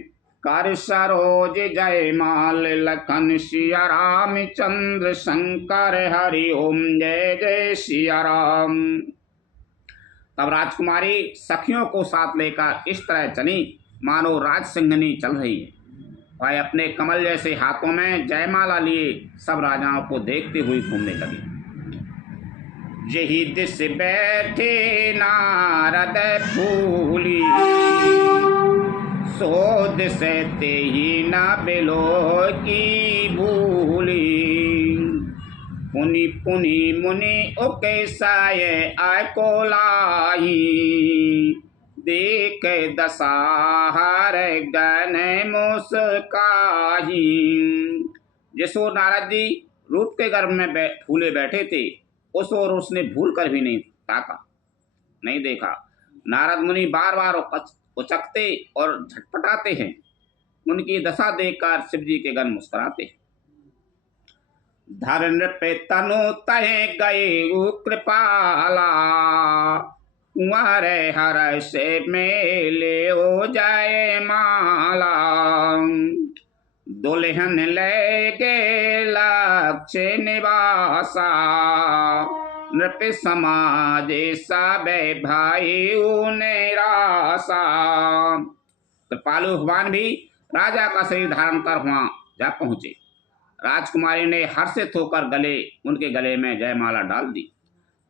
कर सरोज जय माल। लखन सिया राम चंद्र शंकर हरि ओम जय जय सिया राम। तब राजकुमारी सखियों को साथ लेकर इस तरह चली मानो राजसिंहनी चल रही है। वह अपने कमल जैसे हाथों में जयमाला लिए सब राजाओं को देखते हुए घूमने लगी। यही दिस बैठे नारद फूली, सो दिस ते ही न बिलो की भूली। पुनि पुनि मुनि उके साय आको लाई, देख दसाहर गन मुस्काही। जिसो नारद जी रूप के गर्भ में फूले बैठे थे, उस ओर उसने भूल कर भी नहीं ताका, नहीं देखा। नारद मुनि बार बार उचकते और झटपटाते हैं। उनकी दशा देखकर शिव जी के गण मुस्कुराते हैं। धर नृप तनु तह गए कृपाला, कुंवर हर से मेले ओ जय माला। दुल्हन ले गे लक्ष्य निवासा, नृप समाज सब भाई निराशा। कृपालु भगवान भी राजा का शरीर धारण कर वहां जा पहुंचे। राजकुमारी ने हर्षित होकर उनके गले में जयमाला डाल दी।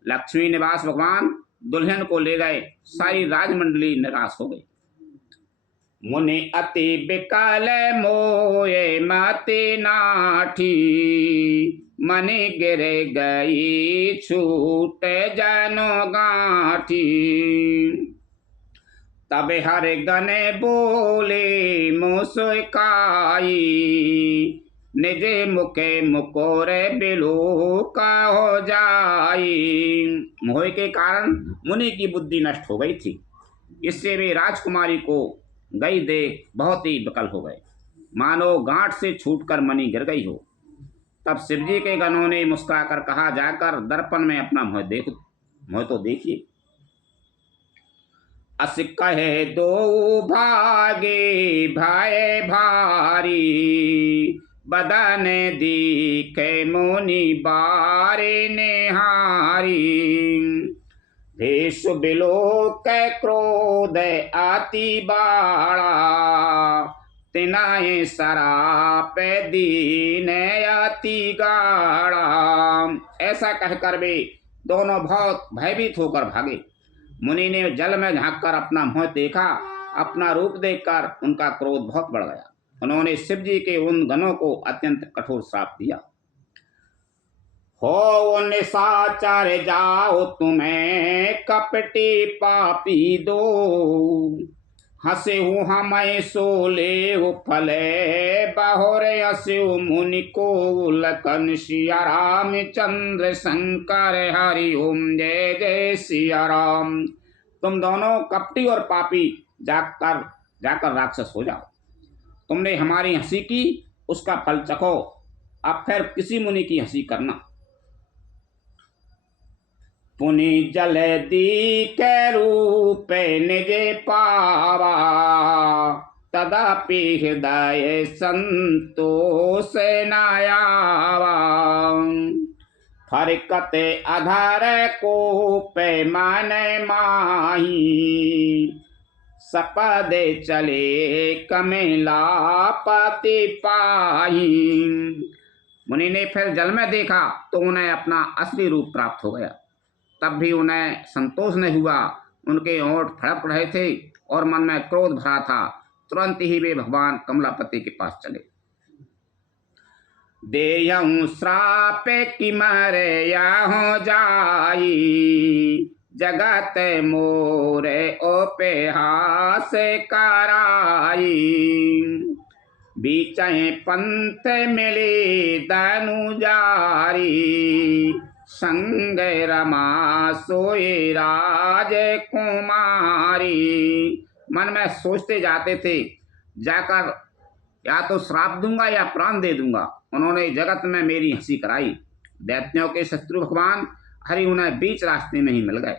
लक्ष्मी निवास भगवान दुल्हन को ले गए। सारी राजमंडली निराश हो गई। मुनि अति बिकल मोये मति नाठी, मनि गिर गई छूट जनो गाठी। तब हर गने बोले मुस्काई, निजे मुखे मुकोरे बिलो का हो जाई। मोह के कारण मुनि की बुद्धि नष्ट हो गई थी। इससे वे राजकुमारी को गई देख बहुत ही विकल हो गए, मानो गांठ से छूटकर मणि गिर गई हो। तब शिवजी के गणों ने मुस्कुराकर कहा, जाकर दर्पण में अपना मुँह तो देखिए। अस कहे दो भागे भय भारी, बदन दीखे मुनि बारे निहारी। भेष बिलोक क्रोध अति बाड़ा, तिनाए सराप दीन अति गाढ़ा। ऐसा कहकर वे दोनों बहुत भयभीत होकर भागे। मुनि ने जल में झांककर अपना मुंह देखा। अपना रूप देखकर उनका क्रोध बहुत बढ़ गया। उन्होंने शिव जी के उन गणों को अत्यंत कठोर श्राप दिया। हो निशाचर जाओ तुम्हें कपटी पापी दो, हंसे हमें सोले हो फले बहुरे हंसे मुनि को। लखन सिया राम चंद्र शंकर हरि ओम जय जय सिया राम। तुम दोनों कपटी और पापी जाकर राक्षस हो जाओ। तुमने हमारी हंसी की, उसका फल चखो। अब फिर किसी मुनि की हंसी करना। पुनि जल दी के रूप निजे पावा, तदापि हृदय संतोष नायावा। फरकत अधर को पे मन माही, सपदे चले कमेला पति पाही। मुनि ने फिर जल में देखा तो उन्हें अपना असली रूप प्राप्त हो गया। तब भी उन्हें संतोष नहीं हुआ। उनके होंठ फड़क रहे थे और मन में क्रोध भरा था। तुरंत ही वे भगवान कमलापति के पास चले। देयऊँ श्राप कि मरे या हो जाई, जगत मोरे ओपेहास कराई। बीचै पंथ मिली दनु जारी, संग रमा सोई राज कुमारी। मन में सोचते जाते थे, जाकर या तो श्राप दूंगा या प्राण दे दूंगा। उन्होंने जगत में मेरी हंसी कराई। दैत्यों के शत्रु भगवान हरि उन्हें बीच रास्ते में ही मिल गए।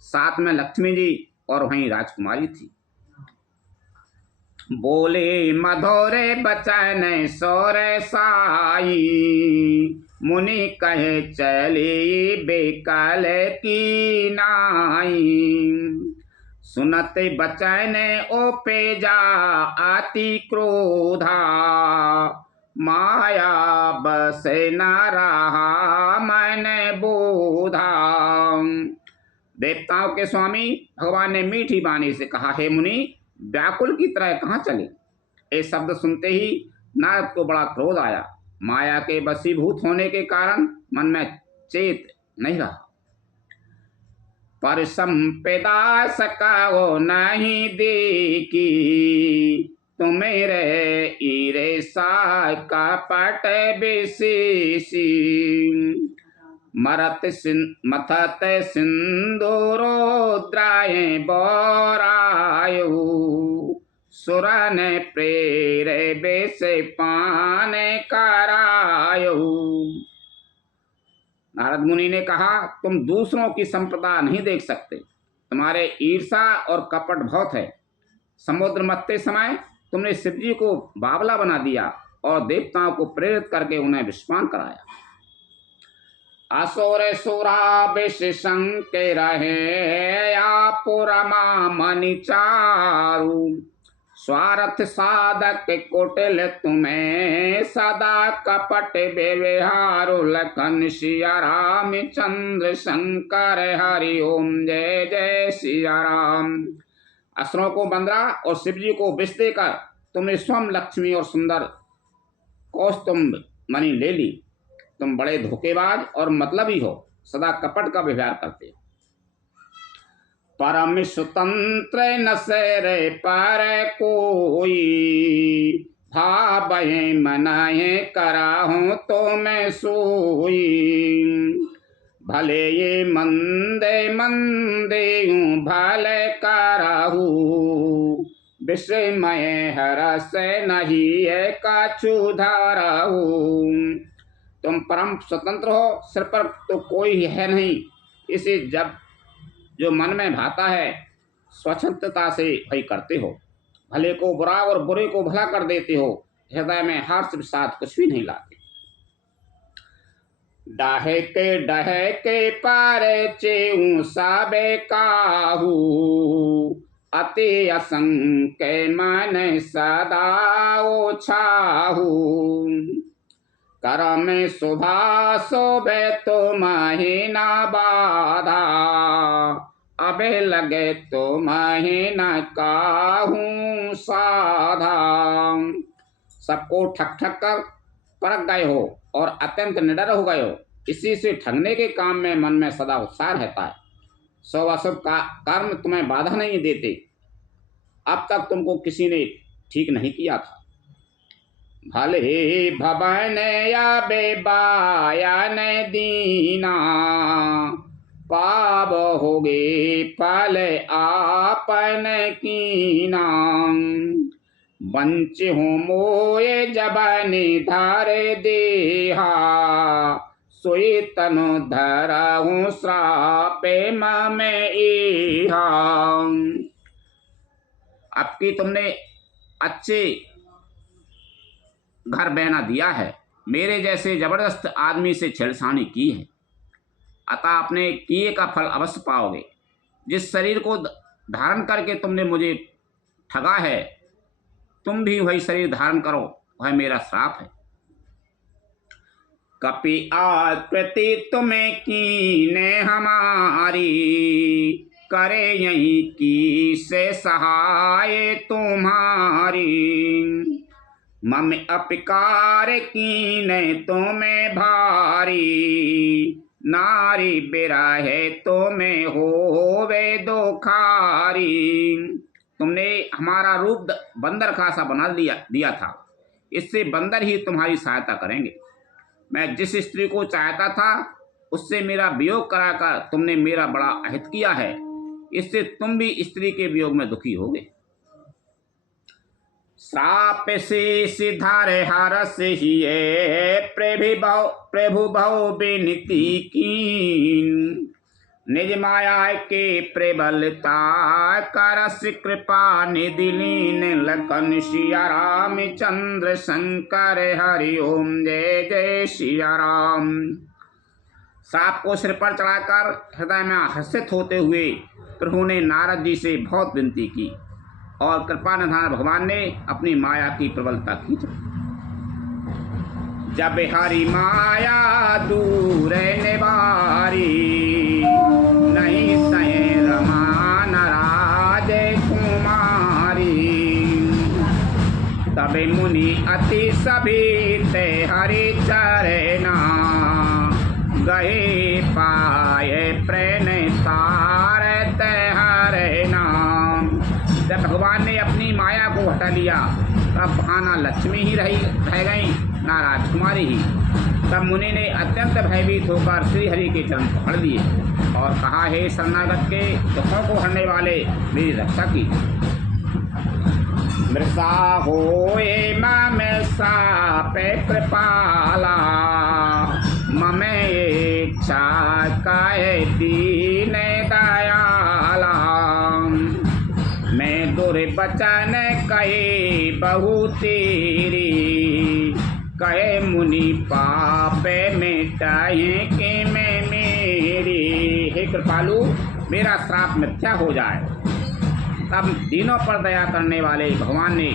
साथ में लक्ष्मी जी और वहीं राजकुमारी थी। बोले मधुरे बचन सोरे साई, मुनि कहे चली बेकल की नाई। सुनते बचन ओपे जा अति क्रोधा, माया बस न रहा मन बोधा। देवताओं के स्वामी भगवान ने मीठी वाणी से कहा, हे मुनि, व्याकुल की तरह कहाँ चले। ये शब्द सुनते ही नारद को बड़ा क्रोध आया। माया के वशीभूत होने के कारण मन में चेत नहीं रहा। पर संपदा सकाओ नहीं देखी, तुम्हेरे ईरे सा कपट विशेषी। मथत सिंदूरोद्राय बोरायु, सुरन प्रेरे बेस पान करायु। नारद मुनि ने कहा, तुम दूसरों की संपदा नहीं देख सकते, तुम्हारे ईर्षा और कपट बहुत है। समुद्र मथते समय तुमने शिव जी को बावला बना दिया और देवताओं को प्रेरित करके उन्हें विस्मान कराया। असुर सुरा विष संके रहे, या पुरमा मनि चारु। स्वार्थ साधक कुटिल तुम्हें, सदा कपट व्यवहारो। लखन सिया राम चंद्र शंकर हरि ओम, जय जय सिया राम। असुरों को बंदरा और शिव जी को विष देकर तुमने स्वयं लक्ष्मी और सुंदर कौस्तुभ मणि ले ली। तुम बड़े धोखेबाज और मतलबी हो, सदा कपट का व्यवहार करते हो। परम स्वतंत्र न सेरे पर कोई, भावे मनाए कराहूं तो मैं सोई। भले ये मंदे मंदे हूँ भले कराहू, विषमय हरस नहीं है काछु धाराहू। तुम परम स्वतंत्र हो, सिर पर तो कोई है नहीं, इसे जब जो मन में भाता है स्वच्छंदता से वही करते हो। भले को बुरा और बुरे को भला कर देते हो, हृदय में हर्ष विषाद कुछ भी नहीं लाते। डहे के पार चेऊ साबे काहू, अति असंक मन सदा ओछाहू। करम शुभा शोभे तो महीना बाधा, अबे लगे तो महीना काहू साधा। सबको ठक ठक कर परख गए हो और अत्यंत निडर हो गए हो, इसी से ठगने के काम में मन में सदा उत्साह रहता है। सो अशुभ का कर्म तुम्हें बाधा नहीं देते। अब तक तुमको किसी ने ठीक नहीं किया था। भले भवन या बेबायन दीना, पाप होगे फल आपन कीना। बंच हूँ मोये जबनि धर देहा, सोई तनु धरहूँ श्रापे में इहा। अब की तुमने अच्छे घर बना दिया है, मेरे जैसे जबरदस्त आदमी से छेड़छाड़ी की है, अतः अपने किए का फल अवश्य पाओगे। जिस शरीर को धारण करके तुमने मुझे ठगा है, तुम भी वही शरीर धारण करो, वह मेरा श्राप है। कपि आकृति तुम्हें कीने हमारी, करे यही की से सहाय तुम्हारी। मम अपकार कीने तुम्हें भारी, नारी बिरहे तुम्हें होवे दुखारी। तुमने हमारा रूप बंदर का सा बना दिया था, इससे बंदर ही तुम्हारी सहायता करेंगे। मैं जिस स्त्री को चाहता था उससे मेरा वियोग कराकर तुमने मेरा बड़ा अहित किया है, इससे तुम भी स्त्री के वियोग में दुखी होगे। श्राप से सिधारे हरस ही प्रभु भव विनती कीन, निज माया के प्रबलता करस कृपा निधि लीन। लखन सिया राम चंद्र शंकर हरि ओम जय जय सिया राम। सांप को सिर पर चढ़ाकर हृदय में हर्षित होते हुए प्रभु ने नारद जी से बहुत विनती की और कृपा निधान भगवान ने अपनी माया की प्रबलता खींच। जब हरि माया दूर निवारी, नहीं सहे रमा नाराज कुमारी। तब मुनि अति सभी ते हरि चरना, गए पाए प्रणतार ते हरे नाम। जब भगवान ने अपनी माया को हटा लिया तब वहाँ ना लक्ष्मी ही रह गई ना राजकुमारी ही। तब मुनि ने अत्यंत भयभीत होकर श्री हरि के चरण पकड़ लिए और कहा, हे शरणागत के दुखों को हरने वाले, मेरी रक्षा की। मृषा होए मम साप कृपाला, मम इच्छा काहे दीन दयाला। मैं दुर्वचन कहे बहु तेरी, कहे मुनि पाप मिटाए के मैं मेरी। हे कृपालु, मेरा श्राप मिथ्या हो जाए। तब दीनों पर दया करने वाले भगवान ने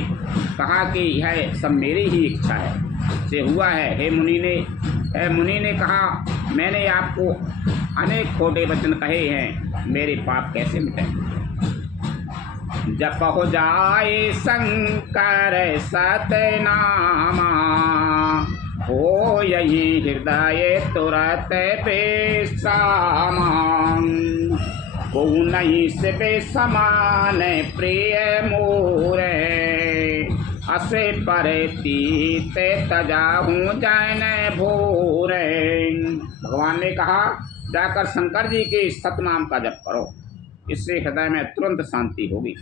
कहा कि यह सब मेरी ही इच्छा है से हुआ है। हे मुनि ने कहा, मैंने आपको अनेक खोटे वचन कहे हैं, मेरे पाप कैसे मिटे। जप हो जाए शंकर सतनामा, हो यही हृदय तुरत बेसामा। को नहीं से बेसमान प्रिय मोरे, असे पर तीते तजाहूँ जैन भोरे। भगवान ने कहा, जाकर शंकर जी के सतनाम का जप करो, इससे हृदय में तुरंत शांति होगी।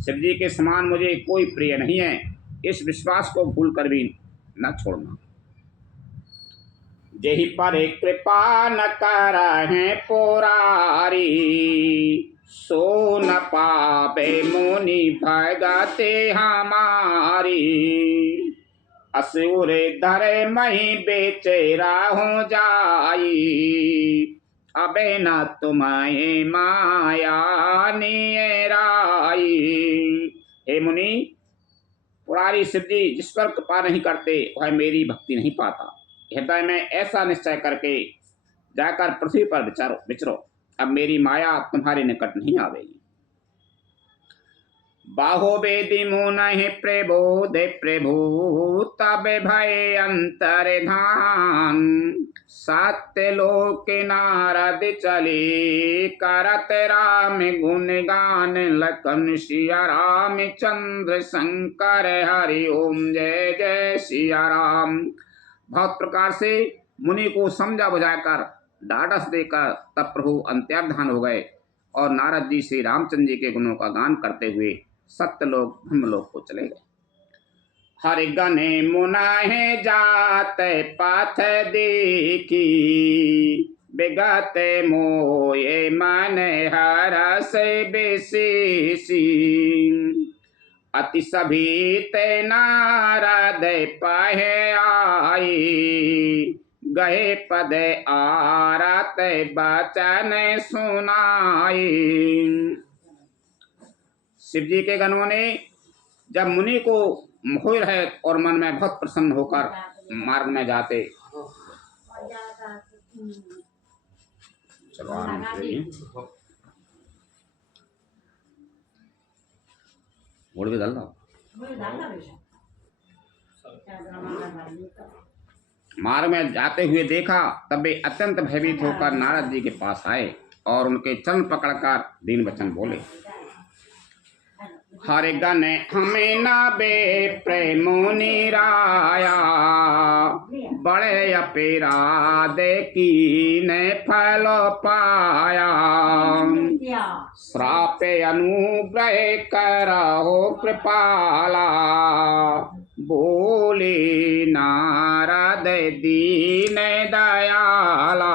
शिव जी के समान मुझे कोई प्रिय नहीं है, इस विश्वास को भूल कर भी न छोड़ना। जेहि पर कृपा न करहिं पुरारी, सो न पावे मुनि भगति हमारी। असुर धरे मही बेचेरा हो जाई, अबे न तुम्हें माया नियराई। हे मुनि, पुरारी शिव जी जिस पर कृपा नहीं करते वह मेरी भक्ति नहीं पाता। हृदय में ऐसा निश्चय करके जाकर पृथ्वी पर विचरो, अब मेरी माया तुम्हारे निकट नहीं आवेगी। बाहो वेदी मुनहि प्रबोध प्रभु, तब भय अंतर धान। सत्य लोक नारद चले, करत राम गुण गान। लखन सिया राम चंद्र शंकर हरि ओम जय जय सिया राम। बहुत प्रकार से मुनि को समझा बुझाकर ढाढ़स देकर तब प्रभु अंतर्धान हो गए और नारद जी श्री रामचंद्र जी के गुणों का गान करते हुए सत्यलोक ब्रह्मलोक को चले गए। हरि गने मुनाहे जाते पाथ देखी, विगत मोये मन हरस विशेषी। अति सभी ते नारद पाहे आई, गए पद आरत बचन सुनाई। शिव जी के गणों ने जब मुनि को मोह रहे और मन में बहुत प्रसन्न होकर मार्ग में जाते चलो आराम से रहिए। मोड़ भी डाल दो। मार्ग में जाते हुए देखा, तब वे अत्यंत भयभीत होकर नारद जी के पास आए और उनके चरण पकड़कर दीन वचन बोले। हरि गण हमें ना बे प्रेमो निराया, बड़े अपराध की ने फल पाया। श्राप अनुग्रह करहो कृपाला, बोले नारद दीन दयाला।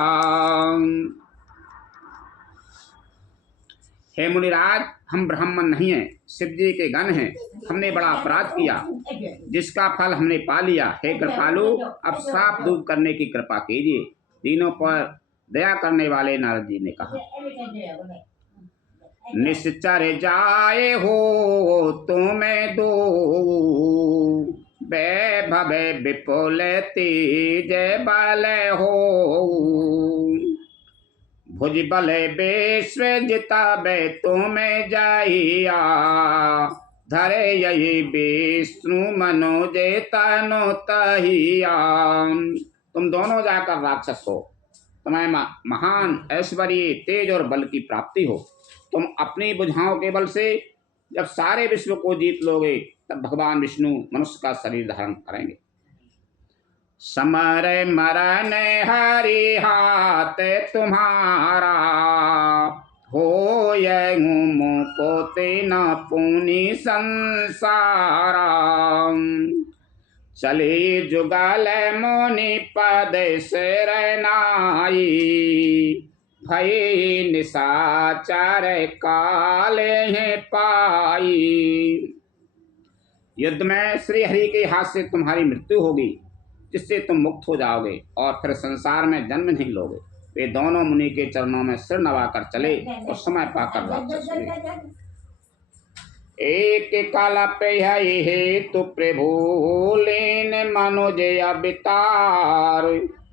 हे मुनिराज, हम ब्राह्मण नहीं हैं, शिव जी के गण हैं। हमने बड़ा अपराध किया जिसका फल हमने पा लिया। हे कृपालु, अब श्राप दूर करने की कृपा कीजिए। तीनों पर दया करने वाले नारद जी ने कहा, निश्चर जाए हो तुम्हें दो, वैभव विपुल तेज बल हो। भुज बल विश्व जिताबे तुम्हें जाइया, धरे यही विष्णु मनोजे तनो तहिया। तुम दोनों जाकर राक्षस हो, तुम्हें महान ऐश्वर्य तेज और बल की प्राप्ति हो। तुम अपनी बुझाओं के बल से जब सारे विश्व को जीत लोगे, तब भगवान विष्णु मनुष्य का शरीर धारण करेंगे। समर मरण हरि हाथ तुम्हारा, हो मुको तेना पुनि संसारा। चले जुगल मुनि पद से नाई, भय निशाचर काले हैं पाई। युद्ध में श्री हरि के हाथ से तुम्हारी मृत्यु होगी, जिससे तुम मुक्त हो जाओगे और फिर संसार में जन्म नहीं लोगे। वे दोनों मुनि के चरणों में सिर नवाकर चले और समय पाकर राक्षस हुए। एक काल पे हे तु प्रभु लीन मनोज अवतार,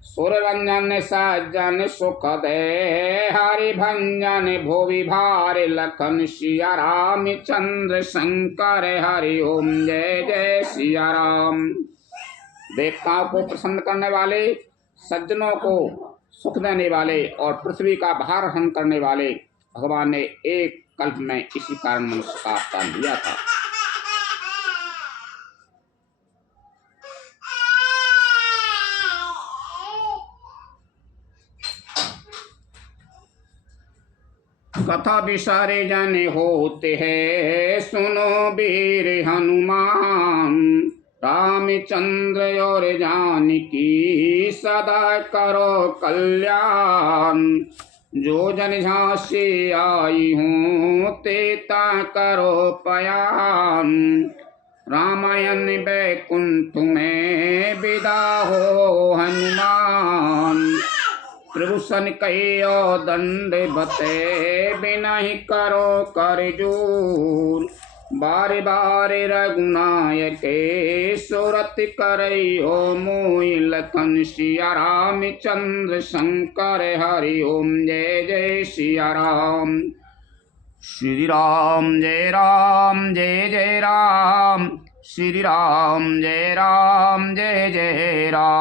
सुर रंजन सज्जन सुख दे हरि भंजन भुवि भार। लखन सिया राम चंद्र शंकर हरि ओम जय जय सिया राम। देवताओं को प्रसन्न करने वाले, सज्जनों को सुख देने वाले और पृथ्वी का भार हरण करने वाले भगवान ने एक कल्प में इसी कारण मनुष्य का अवतार लिया था। कथा विसारे जाने होते हैं, सुनो वीर हनुमान। रामचंद्र और जानकी सदा करो कल्याण। जो जन झांसी आई हूँ तेता करो पयान। रामायण बैकुंठ में विदा हो हनुमान। प्रभु सन कहियो दंड बते, बिना ही करो कर जोर। बारे बारे रघुनायक सुरत करइयो मोहि। लखन सिया राम चंद्र शंकर हरि ओम जय जय सिया राम। श्री राम जय राम जय जय राम। श्री राम जय जय राम।